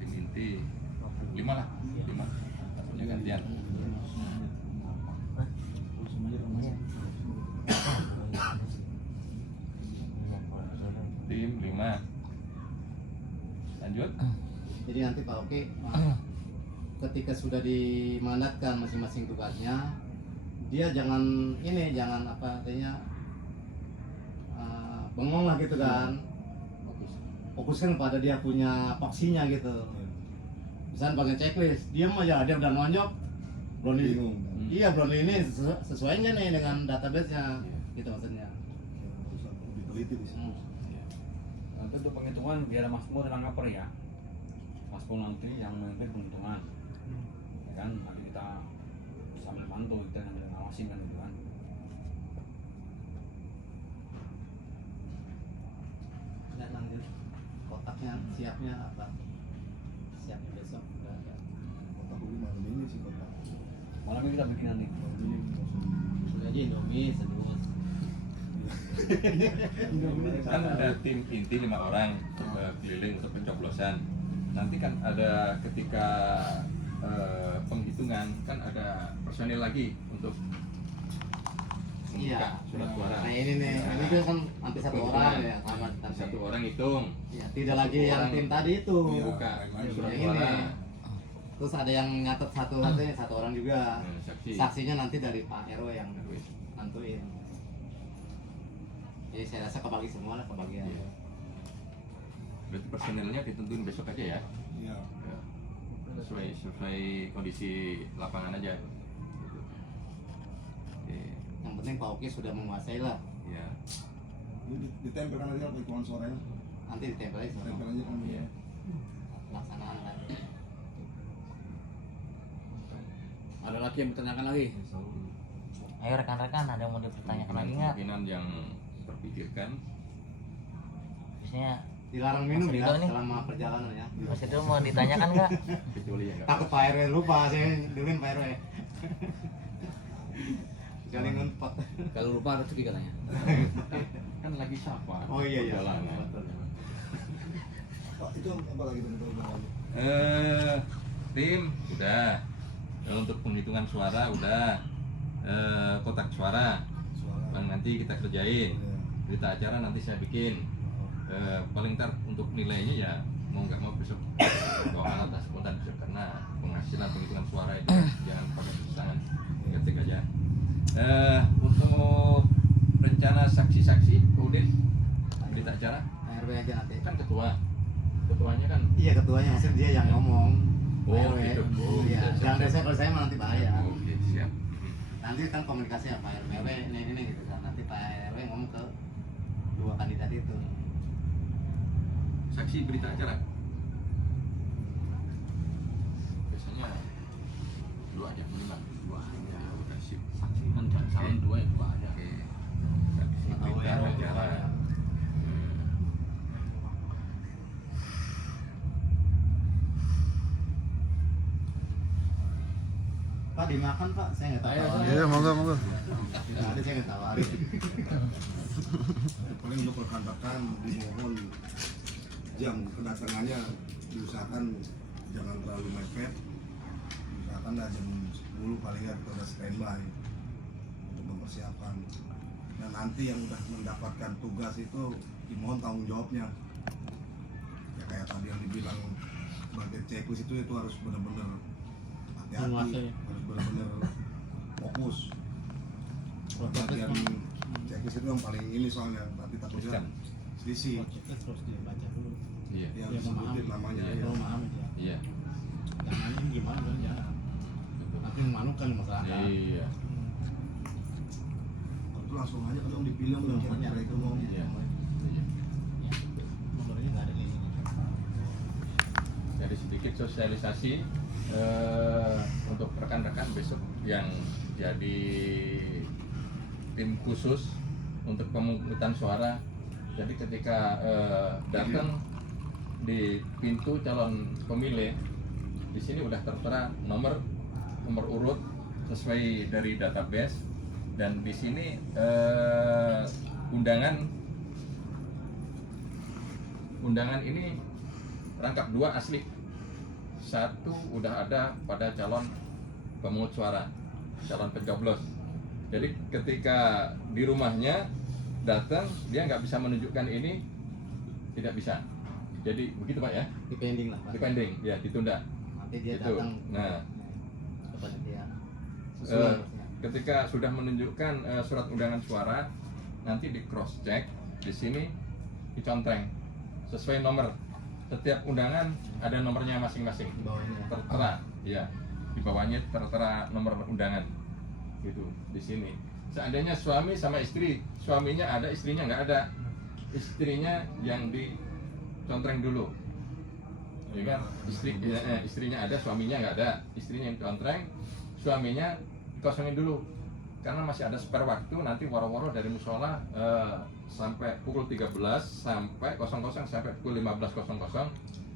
Tim inti 5 lah, 5. Ya gantian. Tim 5. Lanjut. Jadi nanti Pak Oki ketika sudah dimandatkan masing-masing tugasnya, dia jangan apa artinya bengong lah gitu kan. Fokuskan pada dia punya paksinya gitu. Misalnya pakai checklist, dia mah ya dia udah nonyok, belum di, Bingung. iya belum ini sesuai nggak nih dengan database-nya, gitu maksudnya. Lebih teliti di situ. Hmm. Nanti untuk penghitungan biar makmur dan kaper ya. paspor nanti yang memimpin penghitungan, ya kan, nanti kita sambil pantau, kita yang ngawasin kan gitu kan. Dan nanti kotaknya siapnya apa? Siapnya besok udah ada. Kotak gue malam ini sih kotak. Malam ini kita bikin nanti. Malam ini langsung. Sudah aja Indomie sedus. Kan ada tim inti 5 orang keliling untuk pencoblosan. Nanti kan ada ketika penghitungan kan ada personil lagi untuk membuka Iya. surat suara. Nah ini nih, Nah, ini kan nanti satu penghitungan. orang ya, sama tapi. Satu orang hitung, Ya, tidak lagi Satu yang orang tim tadi itu. membuka surat Yang suara. ini. Terus ada yang nyatet satu orang juga. Saksi. Saksinya nanti dari Pak RW yang nantuin. Jadi saya rasa kebagi semua lah kebagian. Iya. Berarti personilnya ditentuin besok aja ya? Iya. Ya. Sesuai kondisi lapangan aja. Oke. Yang penting Pak Oki sudah menguasai lah. Ya. Ini ditempelkan aja hitungan suaranya. Nanti ditempel aja sama Tempel aja kan. Iya. pelaksanaan kan. Ada lagi yang bertanyakan lagi? Ayo rekan-rekan, ada yang mau dipertanyakan lagi nggak? Kemungkinan yang terpikirkan. Biasanya Dilarang minum Mas ya Ridho nih. selama perjalanan ya. Mas itu mau ditanyakan nggak? Kecuali yang nggak Takut Pak RW lupa, saya duluin Pak RW. Kecuali ngumpet. Kalau lupa rezeki katanya. kan lagi sapa. Oh iya iya. Perjalanan. Pak, itu apa lagi teman-teman? Tim udah. Untuk penghitungan suara udah. Kotak suara Suara. yang nanti kita kerjain. Berita acara nanti saya bikin. Paling ntar untuk nilainya ya mau nggak mau besok doa atas spontan besok karena penghasilan penghitungan suara itu jangan pakai pesangan ketik aja. Untuk rencana saksi-saksi Udin berita acara Pak RW aja nanti. kan ketuanya kan Iya ketuanya, maksudnya dia yang ngomong. Oh, Pak RW. gitu. Oh, Iya. siap, Jangan siap. saya kalau saya mah nanti bahaya. oke siap. Nanti kan komunikasinya Pak RW ini gitu kan. Nanti Pak RW ngomong ke dua kandidat itu. Saksi berita acara biasanya 2 aja minimal 2 aja udah sip. Saksi kan jangan calon 2 ya 2 aja. Oke. Saksi Atau berita RW acara. Pak dimakan Pak, saya nggak tahu. Ayo, Iya, monggo. Nggak ada, saya nggak tawarin. Paling untuk rekan-rekan dimohon jam kedatangannya diusahakan jangan terlalu mepet. Usahakan lah jam 10 paling nggak kita udah standby untuk mempersiapkan. Dan nanti yang udah mendapatkan tugas itu dimohon tanggung jawabnya. Ya kayak tadi yang dibilang sebagai checklist itu harus benar-benar hati-hati, Menguasai. harus benar-benar fokus. Bagian checklist itu yang paling ini soalnya nanti takutnya Sistem. selisih. Terus dibaca dulu. Iya. Ya, Ya, disebutin memahami. namanya Iya. ya. Kalau memahami ya. Iya. Jangan ini gimana kan jangan. Tapi memalukan masyarakat. Iya. Itu langsung aja kalau dipilih udah kira-kira itu mau. Iya. Iya. Nomornya nggak ada di sini. Jadi sedikit sosialisasi untuk rekan-rekan besok yang jadi tim khusus untuk pemungutan suara. Jadi ketika datang di pintu calon pemilih, di sini udah tertera nomor urut sesuai dari database, dan di sini undangan ini rangkap 2 asli, 1 udah ada pada calon pemungut suara, calon pencoblos. Jadi ketika di rumahnya datang dia nggak bisa menunjukkan ini, tidak bisa. Jadi begitu Pak ya, Dipending lah Pak. dipending ya, ditunda. Nanti dia Itu. datang. Nah. Kepada dia. Eh, Sesuai harusnya. ketika sudah menunjukkan surat undangan suara, nanti di cross check di sini, dicontreng sesuai nomor. Setiap undangan ada nomornya masing-masing, Di bawahnya. tertera ya, di bawahnya tertera nomor undangan gitu di sini. Seandainya suami sama istri, suaminya ada, istrinya nggak ada, istrinya yang dicontreng dulu ya kan? Istrinya ada, suaminya nggak ada. Istrinya yang contreng, suaminya kosongin dulu. Karena masih ada spare waktu, nanti waro-waro dari musola sampai pukul 13 sampai 00 sampai pukul 15.00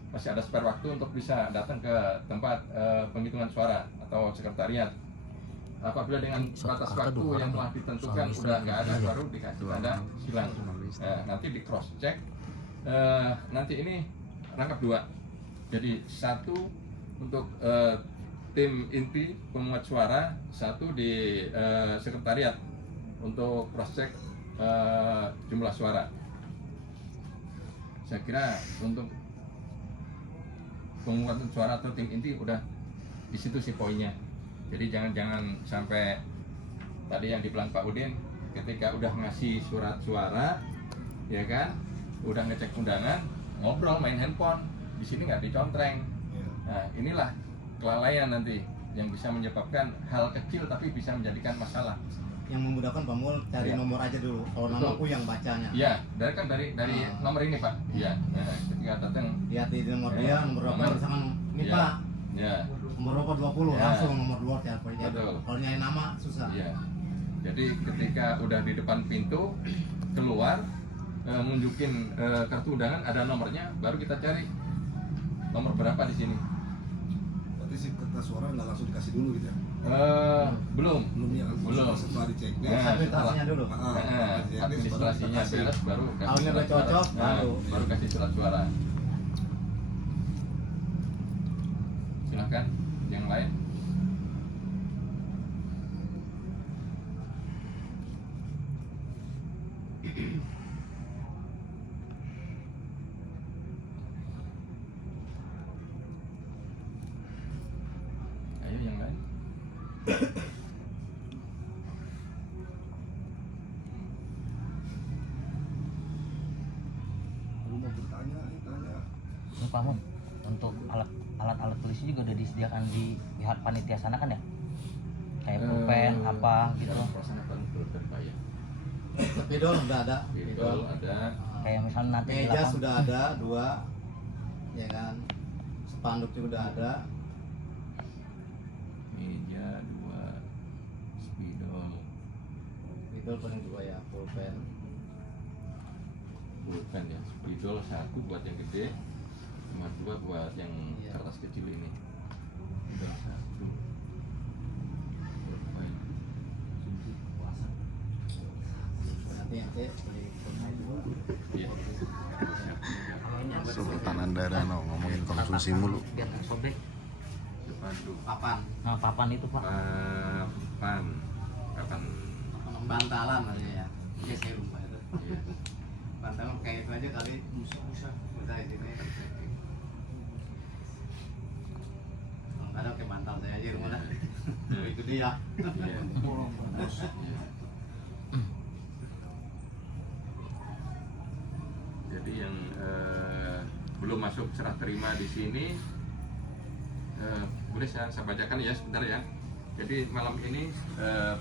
masih ada spare waktu untuk bisa datang ke tempat penghitungan suara atau sekretariat. Apabila dengan batas waktu yang telah ditentukan udah nggak ada, baru dikasih tanda silang. Nanti di cross check. Nanti ini rangkap 2. Jadi 1 untuk tim inti pemungut suara, 1 di sekretariat untuk cross check jumlah suara. Saya kira untuk pemungutan suara atau tim inti udah di situ sih poinnya. Jadi jangan sampai tadi yang dibilang Pak Udin, ketika udah ngasih surat suara, ya kan, udah ngecek undangan, ngobrol main handphone, di sini nggak dicontreng. Nah, inilah kelalaian nanti yang bisa menyebabkan hal kecil tapi bisa menjadikan masalah. Yang memudahkan pamul cari nomor aja dulu. Kalau namaku yang bacanya. Iya, dari nomor ini Pak. Iya. Nah, ketika datang Lihat di nomor dia, nomor berapa misalkan minta. Ya. Nomor berapa 20 Ya. langsung nomor 2 telepon. Betul. Kalau nyari nama susah. Iya. Jadi ketika udah di depan pintu keluar nunjukin kartu undangan ada nomornya, baru kita cari nomor berapa di sini. Berarti si kertas suara nggak langsung dikasih dulu gitu ya? Belum. Belum ya? Belum. Setelah dicek deh. Nah, Administrasinya dulu. Administrasinya beres baru Kalau kasih udah surat suara. cocok, Nah, baru kasih surat suara. Silahkan yang lain. Ayo yang lain. Lu mau bertanya, tanya. Ini Pak Mun, untuk alat-alat tulis juga udah disediakan di pihak panitia sana kan ya? Kayak pulpen apa gitu. Dalam perasaan apa itu terbayar. Spidol udah ada. Spidol ada. Kayak misalnya nanti di Meja lapang- sudah ada 2. Ya kan. Spanduk juga udah ada. Meja 2, spidol, Spidol paling 2 ya, pulpen. pulpen ya. Spidol 1 buat yang gede, cuma 2 buat yang Iya. kertas kecil ini. Spidol 1. Pulpen. Nanti beli pulpen 2. Iya. Sultan Andara no, ngomongin konsumsi mulu. Biar nggak sobek. Sepatu. Papan. Nah, papan itu Pak. Papan. Papan. Bantalan aja ya. Iya saya lupa itu. Iya. Bantalan kayak itu aja kali. Musa di sini. Ada kayak bantal saya aja rumah dah. Itu dia. Iya. Iya. Jadi yang belum masuk serah terima di sini, boleh saya bacakan ya sebentar ya. Jadi malam ini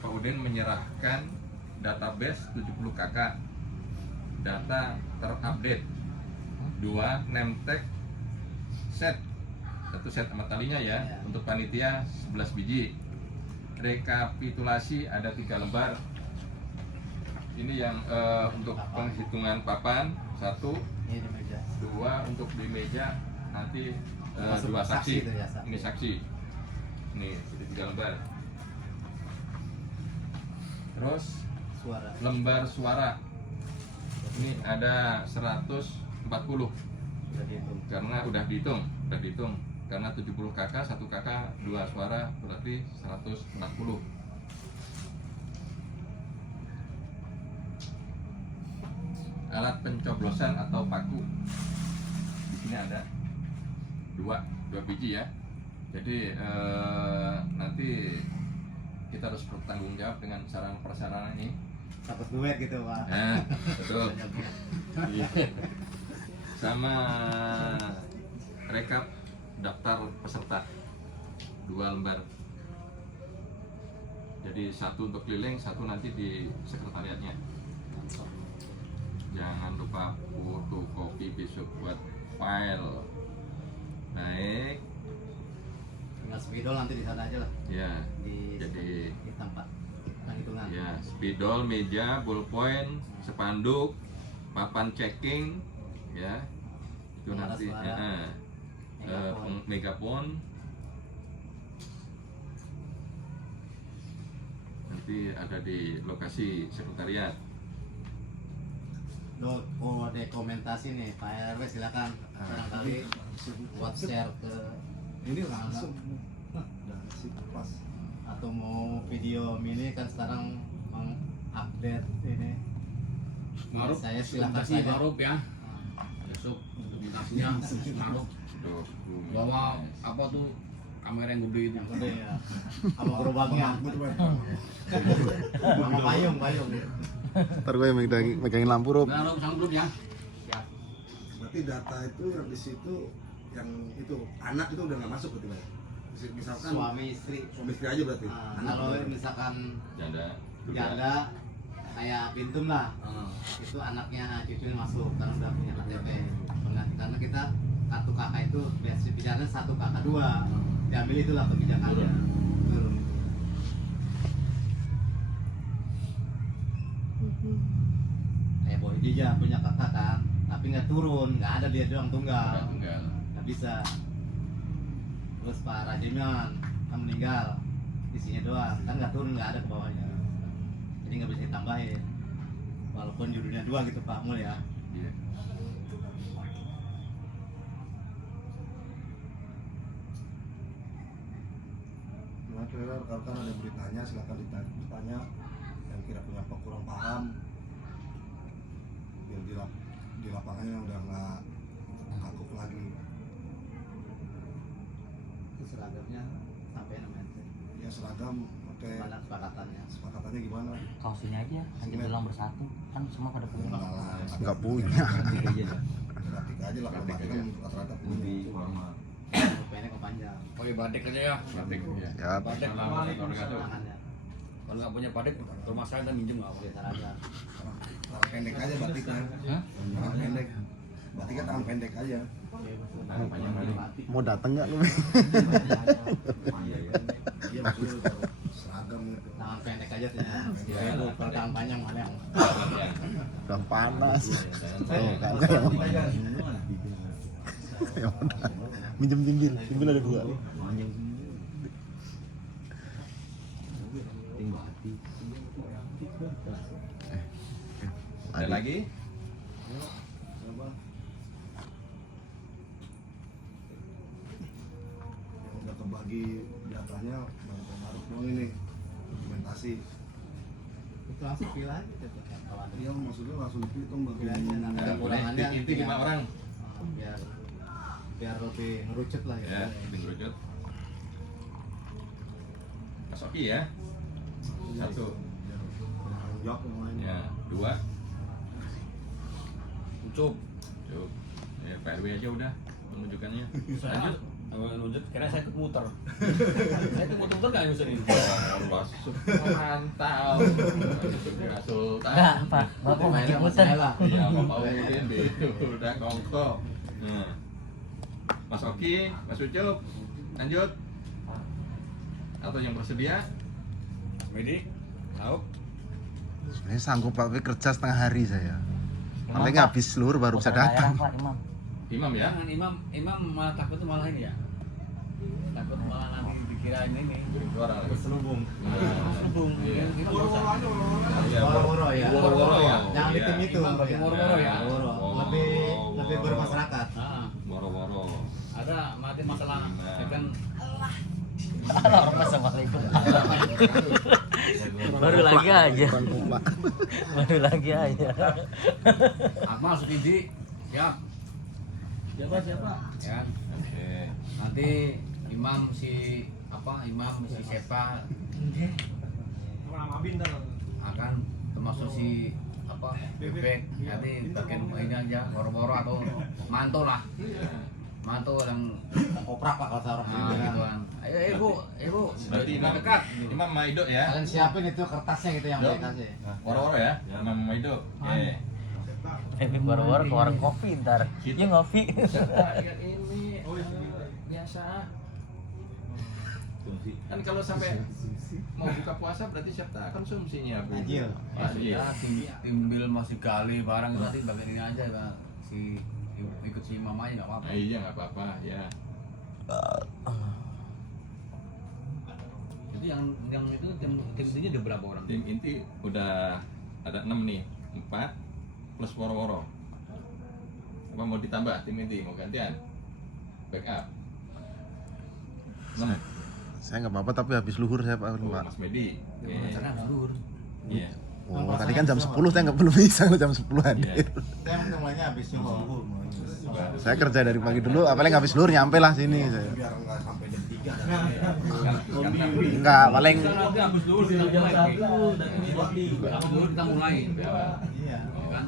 Pak Udin menyerahkan database 70 KK, data terupdate, 2 name tag set, 1 set sama talinya ya, untuk panitia 11 biji. Rekapitulasi ada 3 lembar. Ini yang untuk penghitungan papan 1, Ini di meja. 2 untuk di meja, nanti Masuk 2 saksi saksi. itu ya, saksi. Ini saksi. Nih, jadi 3 lembar. Terus Suara. lembar suara. Ini ada 140 Udah dihitung. karena udah dihitung. Karena 70 KK, 1 KK, 2 suara berarti 140. Alat pencoblosan atau paku. Di sini ada 2 biji ya. Jadi nanti kita harus bertanggung jawab dengan sarana prasarana ini. Takut duet gitu Pak. Nah, betul. Iya. Sama rekap daftar peserta 2 lembar. Jadi 1 untuk keliling, 1 nanti di sekretariatnya. Jangan lupa fotokopi besok buat file naik, Tinggal spidol nanti di sana aja lah. ya. Di Jadi tempat penghitungan. ya spidol, meja, ballpoint, spanduk, papan checking, ya. Itu Pengeras nanti. suara. Megapon. Nanti ada di lokasi sekretariat. Oh, dokumentasi nih Pak RW, silakan barangkali buat share ke Ini langsung udah sip pas. atau mau video mini kan sekarang mengupdate ini. Maruf, Saya silakan dokumentasi saja. Maruf ya. Besok dokumentasinya Maruf bawa apa tuh kamera yang gede itu. Yang gede ya. Sama gerobaknya. Sama payung. Ntar gue yang megangin lampu, Rob. Nah, Rob, sanggup ya. Siap. Berarti data itu yang di situ yang itu anak itu udah nggak masuk berarti Pak? Misalkan Suami istri. suami istri aja berarti. Nah, Anak kalau berarti. misalkan Janda. janda kayak Pintum lah, Ah. itu anaknya cucunya masuk karena udah punya KTP. Karena kita kartu kakak itu biasa bicaranya 1 kakak 2, diambil itulah kebijakannya. Turun. Kayak Boy Jija punya kakak kan, tapi nggak turun, nggak ada dia doang tunggal, Tunggal. nggak bisa. Terus Pak Rajiman kan meninggal, isinya doang, kan nggak turun, nggak ada ke bawahnya, jadi nggak bisa ditambahin. Walaupun judulnya 2 gitu Pak Mul ya. Iya. Nah, trailer kalau kan ada beritanya silakan ditanya yang kira-kira kurang paham biar di lapangannya udah nggak kaku lagi. Itu seragamnya sampai namanya Ya seragam pakai mana kesepakatannya. sepakatannya gimana? Kaos ini aja hanya bilang bersatu kan semua pada punya. Enggak lah, Nggak punya. batik aja lah, kalau batik kan rata-rata punya. Pendek ke panjang. Pakai batik aja ya. Batik ya. Ya, Batik Salam, kalau keluarga tuh. Tangannya. kalau nggak punya batik, ke rumah saya dan minjem nggak apa. Oke, seragam. Tangan pendek aja batiknya. Hah? Tangan pendek. Batiknya tangan pendek aja. mau dateng nggak lu? Iya maksudnya kalau seragam gitu. Tangan pendek aja tuh. Ya, kalau tangan panjang mana yang Udah panas. Oh, kagak yang ya udah. Minjem cimbil ada 2. Ada lagi? Coba. Yang udah kebagi datanya baru pengaruh dong ini dokumentasi. itu langsung pilih aja gitu. Kalau ada Iya maksudnya langsung dihitung pilih aja bagi nanti ada kurangannya Inti 5 orang. biar lebih ngerucut lah gitu. Ya, dikerujut. Mas Oki ya. 1. tanggung jawab yang lain. Ya, 2. Ucup. Cukup. Ya, Pak RW aja udah menunjukkannya. Saya lanjut, karena saya ikut muter. Saya ikut muter nggak bisa ini. Mantap. Sultan. Enggak, Pak. Bapak mau Mainnya sama muter. saya lah. Iya, Bapak Udin udah kongko. Nah. Mas Oki, Mas Ucup, lanjut. Atau yang bersedia? Medi, tahu? Sebenarnya sanggup Pak, tapi kerja setengah hari saya. Imam, Paling Pak. habis seluruh baru bisa Putra datang. daerah, Pak Imam. Imam ya? Jangan imam malah takut tuh malah ini ya. Takut malah nanti dikirain ini. Suara lagi. Berselubung. Selubung. Iya. Itu nggak usah. Iya, Woro-woro ya. Woro-woro ya. Jangan Iya. hitung itu. Imam pakai woro-woro ya. Woro. Lebih bermasyarakat. Ah, Woro-woro. ada mati masalah ya kan. Assalamualaikum. Baru lagi aja. Baru lagi aja. Akmal Sukidi, siap. Siapa? Ya kan? Oke. Nanti imam si Sepa akan termasuk si bebek nanti bikin ini aja woro-woro atau manto lah, manto yang Koprak Pak kalau seorang gitu kan. Ayo ibu Berarti Imam dekat. Imam Maido ya? Kalian siapin itu kertasnya gitu yang Dok. saya kasih. Woro-woro ya? Imam Maido. Oke. Baru-baru ke warung kopi ntar. Ya ngopi. Serta yang ini. puasa. Kan kalau sampai mau buka puasa berarti siapa konsumsinya Bu? Ajil. Ajil. Ya, timbil masih gali barang tadi bagian ini aja Pak. Si ikut si mama aja nggak apa-apa. Iya nggak apa-apa ya. Jadi yang itu tim intinya ada berapa orang? Tim inti udah ada 6 nih, 4 plus woro-woro. Apa mau ditambah tim inti, mau gantian? Backup 6. Saya nggak apa-apa tapi habis luhur saya Pak. Oh, Mas Medi. Caranya dulur. Iya. Oh, tadi kan jam 10 saya nggak belum bisa jam 10 hadir. Saya mulainya habis Zuhur, Saya kerja dari pagi dulu, apalagi habis luhur nyampe lah sini saya. biar nggak sampai jam 3 Enggak, paling Nanti habis dulu kita mulai. dan ini roti. Habis dulu kita mulai. iya. Kan?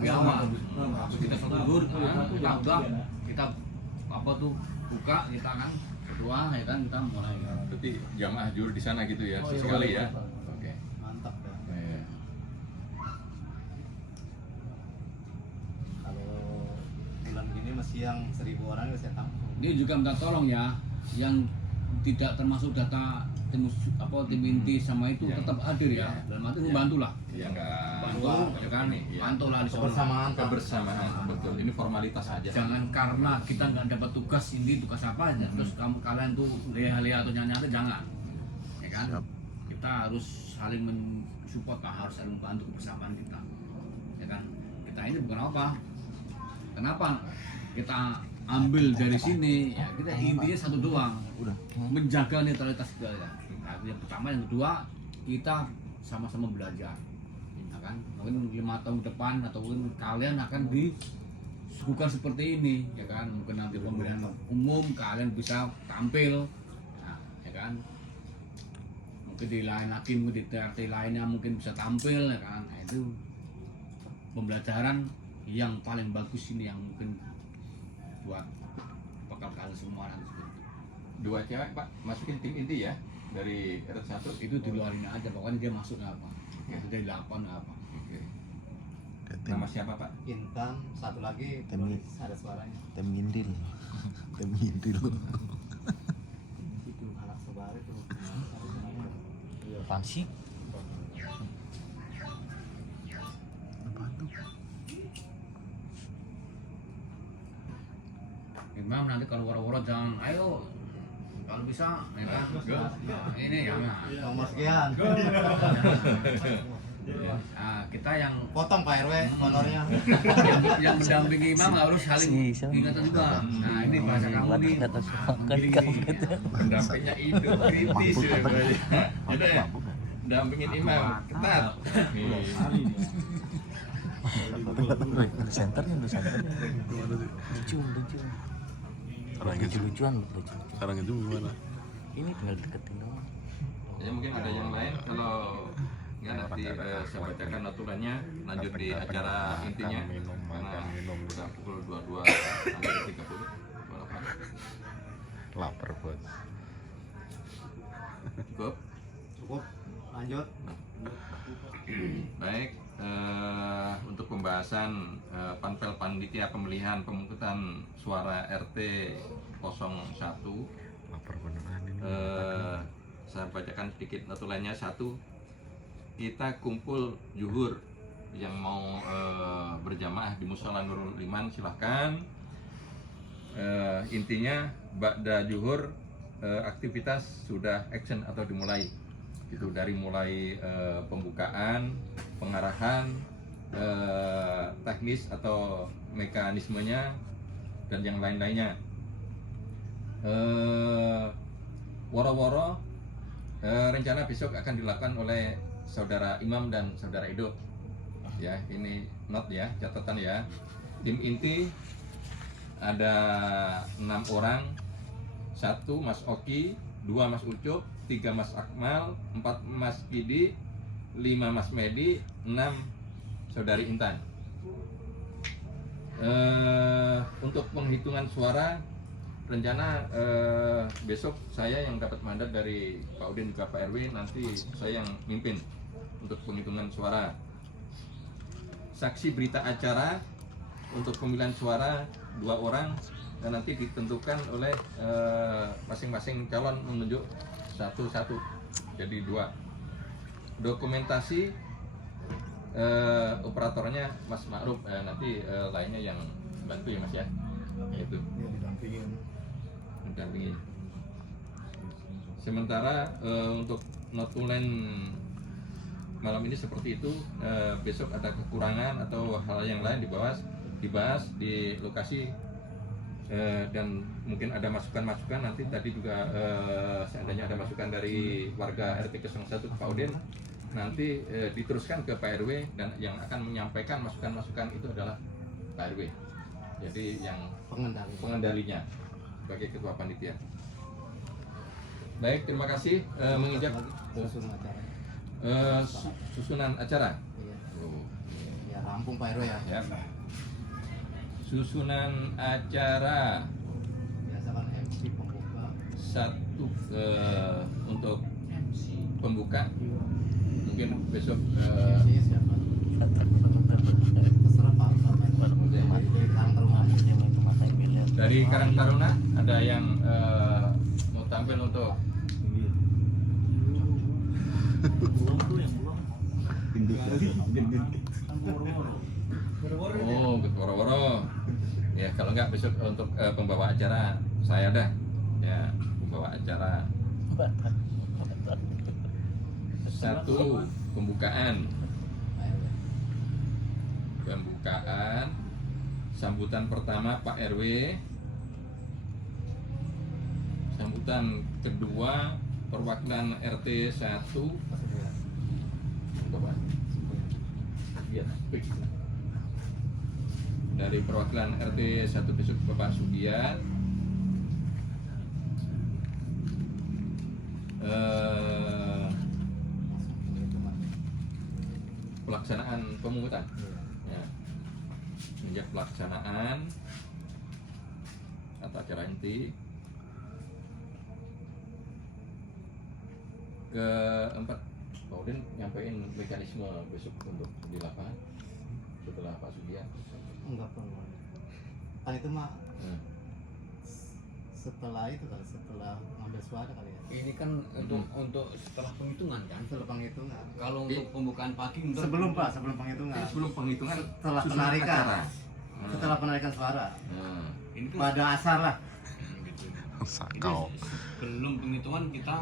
Biar mah. Habis kita sholat zuhur, kita udah kita apa tuh buka kita kan berdoa ya kan kita mulai. Berarti jamaah jur di sana gitu ya, sekali ya. Oke. Mantap ya. Iya. Kalau bulan gini masih yang 1000 orang ya saya tampung. Dia juga minta tolong ya, yang tidak termasuk data tim inti sama itu Yang- tetap hadir ya. Dan nanti membantu lah. Ya enggak Bantu ya kan, Iya. bantu lah di sana. Kebersamaan betul. Ini formalitas aja. Jangan karena kita nggak dapat tugas ini tugas apa aja, terus kalian tuh leha-leha atau nyanyi jangan, ya kan? Siap. Kita harus saling mensupport, harus saling membantu kebersamaan kita, ya kan? Kita ini bukan apa? Kenapa kita ambil dari sini? Ya kita intinya satu doang, menjaga netralitas kita. Ya. Nah, yang pertama, yang kedua kita sama-sama belajar. Ya kan? Mungkin 5 tahun depan atau mungkin kalian akan disuguhkan seperti ini, ya kan? Mungkin nanti pemilihan umum kalian bisa tampil, nah, ya kan? Mungkin di lain lagi, mungkin di TRT lainnya mungkin bisa tampil, ya kan? Nah, itu pembelajaran yang paling bagus ini yang mungkin buat bakal kalian semua nanti. 2 cewek Pak, masukin tim inti ya dari RT1 Itu di luar ini aja, pokoknya dia masuk apa? Itu dari 8 apa? Oke. tim, Nama siapa Pak? Intan, satu lagi Tim- tulis ada suaranya. tim Gindil. Tim Gindil. Itu anak saudara itu. Apaan sih? Imam nanti kalau woro-woro jangan, ayo kalau bisa, ya kan? Nah, ini ya. Nomor sekian. Nah, kita yang Potong Pak RW honornya. yang mendampingi imam harus saling ingatan juga. Nah, ini bahasa kamu nih. Pendampingnya itu kritis ya berarti. Ada ya? Dampingin imam ketat. Senternya lucu. Lucu-lucuan. Sekarang itu gimana? Ini tinggal deketin doang. Ya mungkin ada yang lain, kalau nggak nanti saya bacakan aturannya lanjut di acara intinya karena udah pukul 22 sampai 30. Lapar bos. Cukup. Cukup. Lanjut. Baik, untuk pembahasan panpel panitia pemilihan pemungutan suara RT 01, Lapar beneran ini. saya bacakan sedikit notulennya. 1, kita kumpul zuhur, yang mau berjamaah di Mushola Nurul Iman silahkan. Intinya ba'da zuhur aktivitas sudah action atau dimulai. Itu dari mulai pembukaan, pengarahan, teknis atau mekanismenya dan yang lain-lainnya. Woro-woro rencana besok akan dilakukan oleh saudara Imam dan saudara Edo. Ya, ini note ya, catatan ya. Tim inti ada 6 orang. 1 Mas Oki, 2 Mas Ucup, 3 Mas Akmal, 4 Mas Kidi, 5 Mas Medi, 6 Saudari Intan. Untuk penghitungan suara rencana besok saya yang dapat mandat dari Pak Udin juga Pak RW, nanti saya yang mimpin untuk penghitungan suara. Saksi berita acara untuk pemilihan suara 2 orang dan nanti ditentukan oleh masing-masing calon menunjuk satu-satu. Jadi 2. Dokumentasi operatornya Mas Ma'ruf, nanti lainnya yang bantu ya Mas ya. Itu Ini didampingin. mendampingi. Sementara untuk notulen malam ini seperti itu, besok ada kekurangan atau hal yang lain dibahas di lokasi, dan mungkin ada masukan-masukan nanti. Tadi juga seandainya ada masukan dari warga RT 01 Pak Udin, nanti diteruskan ke Pak RW, dan yang akan menyampaikan masukan-masukan itu adalah Pak RW. Jadi yang pengendalinya sebagai ketua panitia. Baik, terima kasih. Mengijak susunan acara. Iya. Ya rampung Pak RW ya. Ya. Susunan acara Biasa kan MC pembuka. 1 untuk pembuka. Mungkin besok MC siapa? Terserah Pak. Dari Karang dari Karang Taruna ada yang mau tampil untuk Woro-woro. Ya kalau nggak besok untuk pembawa acara saya dah. Ya, pembawa acara. 1 pembukaan. Sambutan pertama Pak RW. Sambutan kedua perwakilan RT 1. Coba. Lihat, speak. Dari perwakilan RT 1 besok Bapak Sugiat. Pelaksanaan pemungutan. Ya. Sejak pelaksanaan atau acara inti. Keempat, Pak Udin nyampein mekanisme besok untuk di lapangan setelah Pak Sugiat. Enggak perlu. Kan itu mah Hmm. setelah itu kan, setelah ngambil suara kali ya. Ini kan untuk setelah penghitungan kan. Setelah penghitungan. Kalau untuk pembukaan pagi Sebelum Pak, sebelum penghitungan. Sebelum penghitungan, Setelah susunan penarikan. acara. Setelah penarikan suara. Hmm. ini kan Pada asar lah. gitu. Sakau. Sebelum penghitungan kita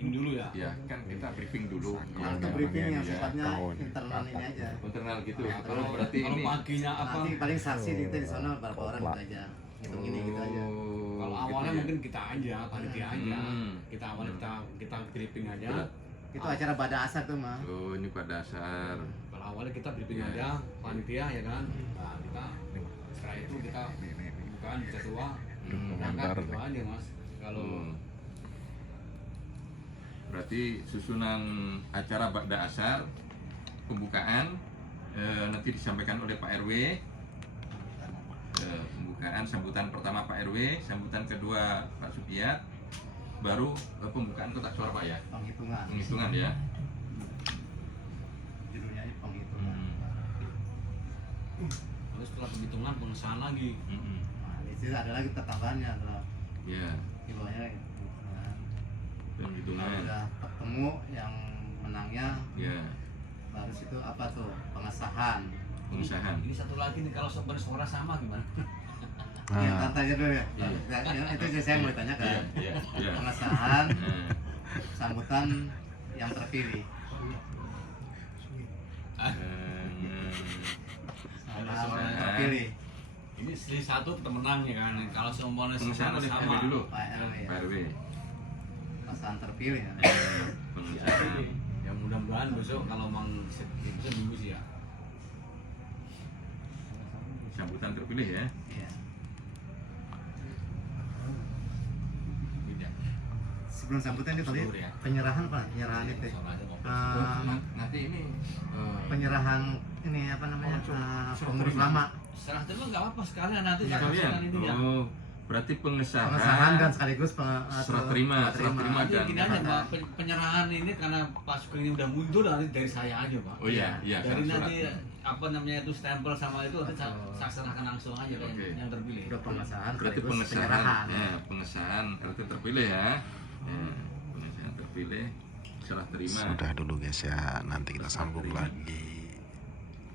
ini dulu ya. Ya kan kita briefing dulu. Nah, itu Ya, briefing yang ya. sifatnya internal ini aja. Internal gitu. Nah, Kalau berarti kalau ini. paginya apa? Nanti paling saksi kita di sana berapa orang gitu aja. Hitung ini gitu aja. Kalau gitu awalnya ya. mungkin kita aja, panitia aja. Hmm. Kita awalnya kita briefing aja. Berat. Itu acara pada asar tuh mah. Oh ini pada dasar. Kalau awalnya kita briefing Ya. aja, panitia ya kan. Nah, kita setelah itu kita bukan ketua berangkat gitu aja mas. Kalau Hmm. Berarti susunan acara Ba'da Asar, pembukaan nanti disampaikan oleh Pak RW. Pembukaan sambutan pertama Pak RW, sambutan kedua Pak Sugiat, baru pembukaan kotak suara Pak ya. Penghitungan. Penghitungan ya. Judulnya ini penghitungan. terus setelah penghitungan pengesahan lagi. Nah, di situ ada lagi tambahannya adalah Ya, di bawahnya penghitungan. Kalau penghitungan. udah ketemu yang menangnya, Ya, baru situ apa tuh pengesahan. pengesahan. Ini satu lagi nih kalau bersuara sama gimana? Ya, Nah, tanya dulu ya. Iya. Itu saya mau tanyakan. Iya, iya. Pengesahan, Nah, sambutan yang terpilih. Sama yang terpilih. Ini selisih satu tetap menang ya kan. Kalau semuanya pengesahan oleh sama RW dulu. Pak RW ya. Pak RW. Pengesahan terpilih ya. Pengesahan. Ya mudah-mudahan besok kalau mang besok minggu sih ya. Sambutan terpilih ya. Iya. Tidak. Sebelum sambutan itu tadi Syukur ya. penyerahan Pak, penyerahan itu. Soal aja kok. Nanti ini Penyerahan ini apa namanya? Pengurus lama. Serah terima nggak apa-apa sekalian nanti sekalian. ini ya. Oh, Berarti pengesahan pengesahan dan sekaligus serah terima Jadi dan gini aja Pak, penyerahan ini karena Pak Sugeng ini udah mundur nanti dari saya aja Pak. Oh iya, iya. Dari surat. nanti apa namanya itu stempel sama itu nanti saya serahkan langsung aja ke Oke. yang terpilih. udah pengesahan Berarti sekaligus pengesahan, penyerahan. ya, pengesahan RT terpilih ya. Pengesahan terpilih serah terima. Sudah dulu guys ya, nanti kita sambung lagi.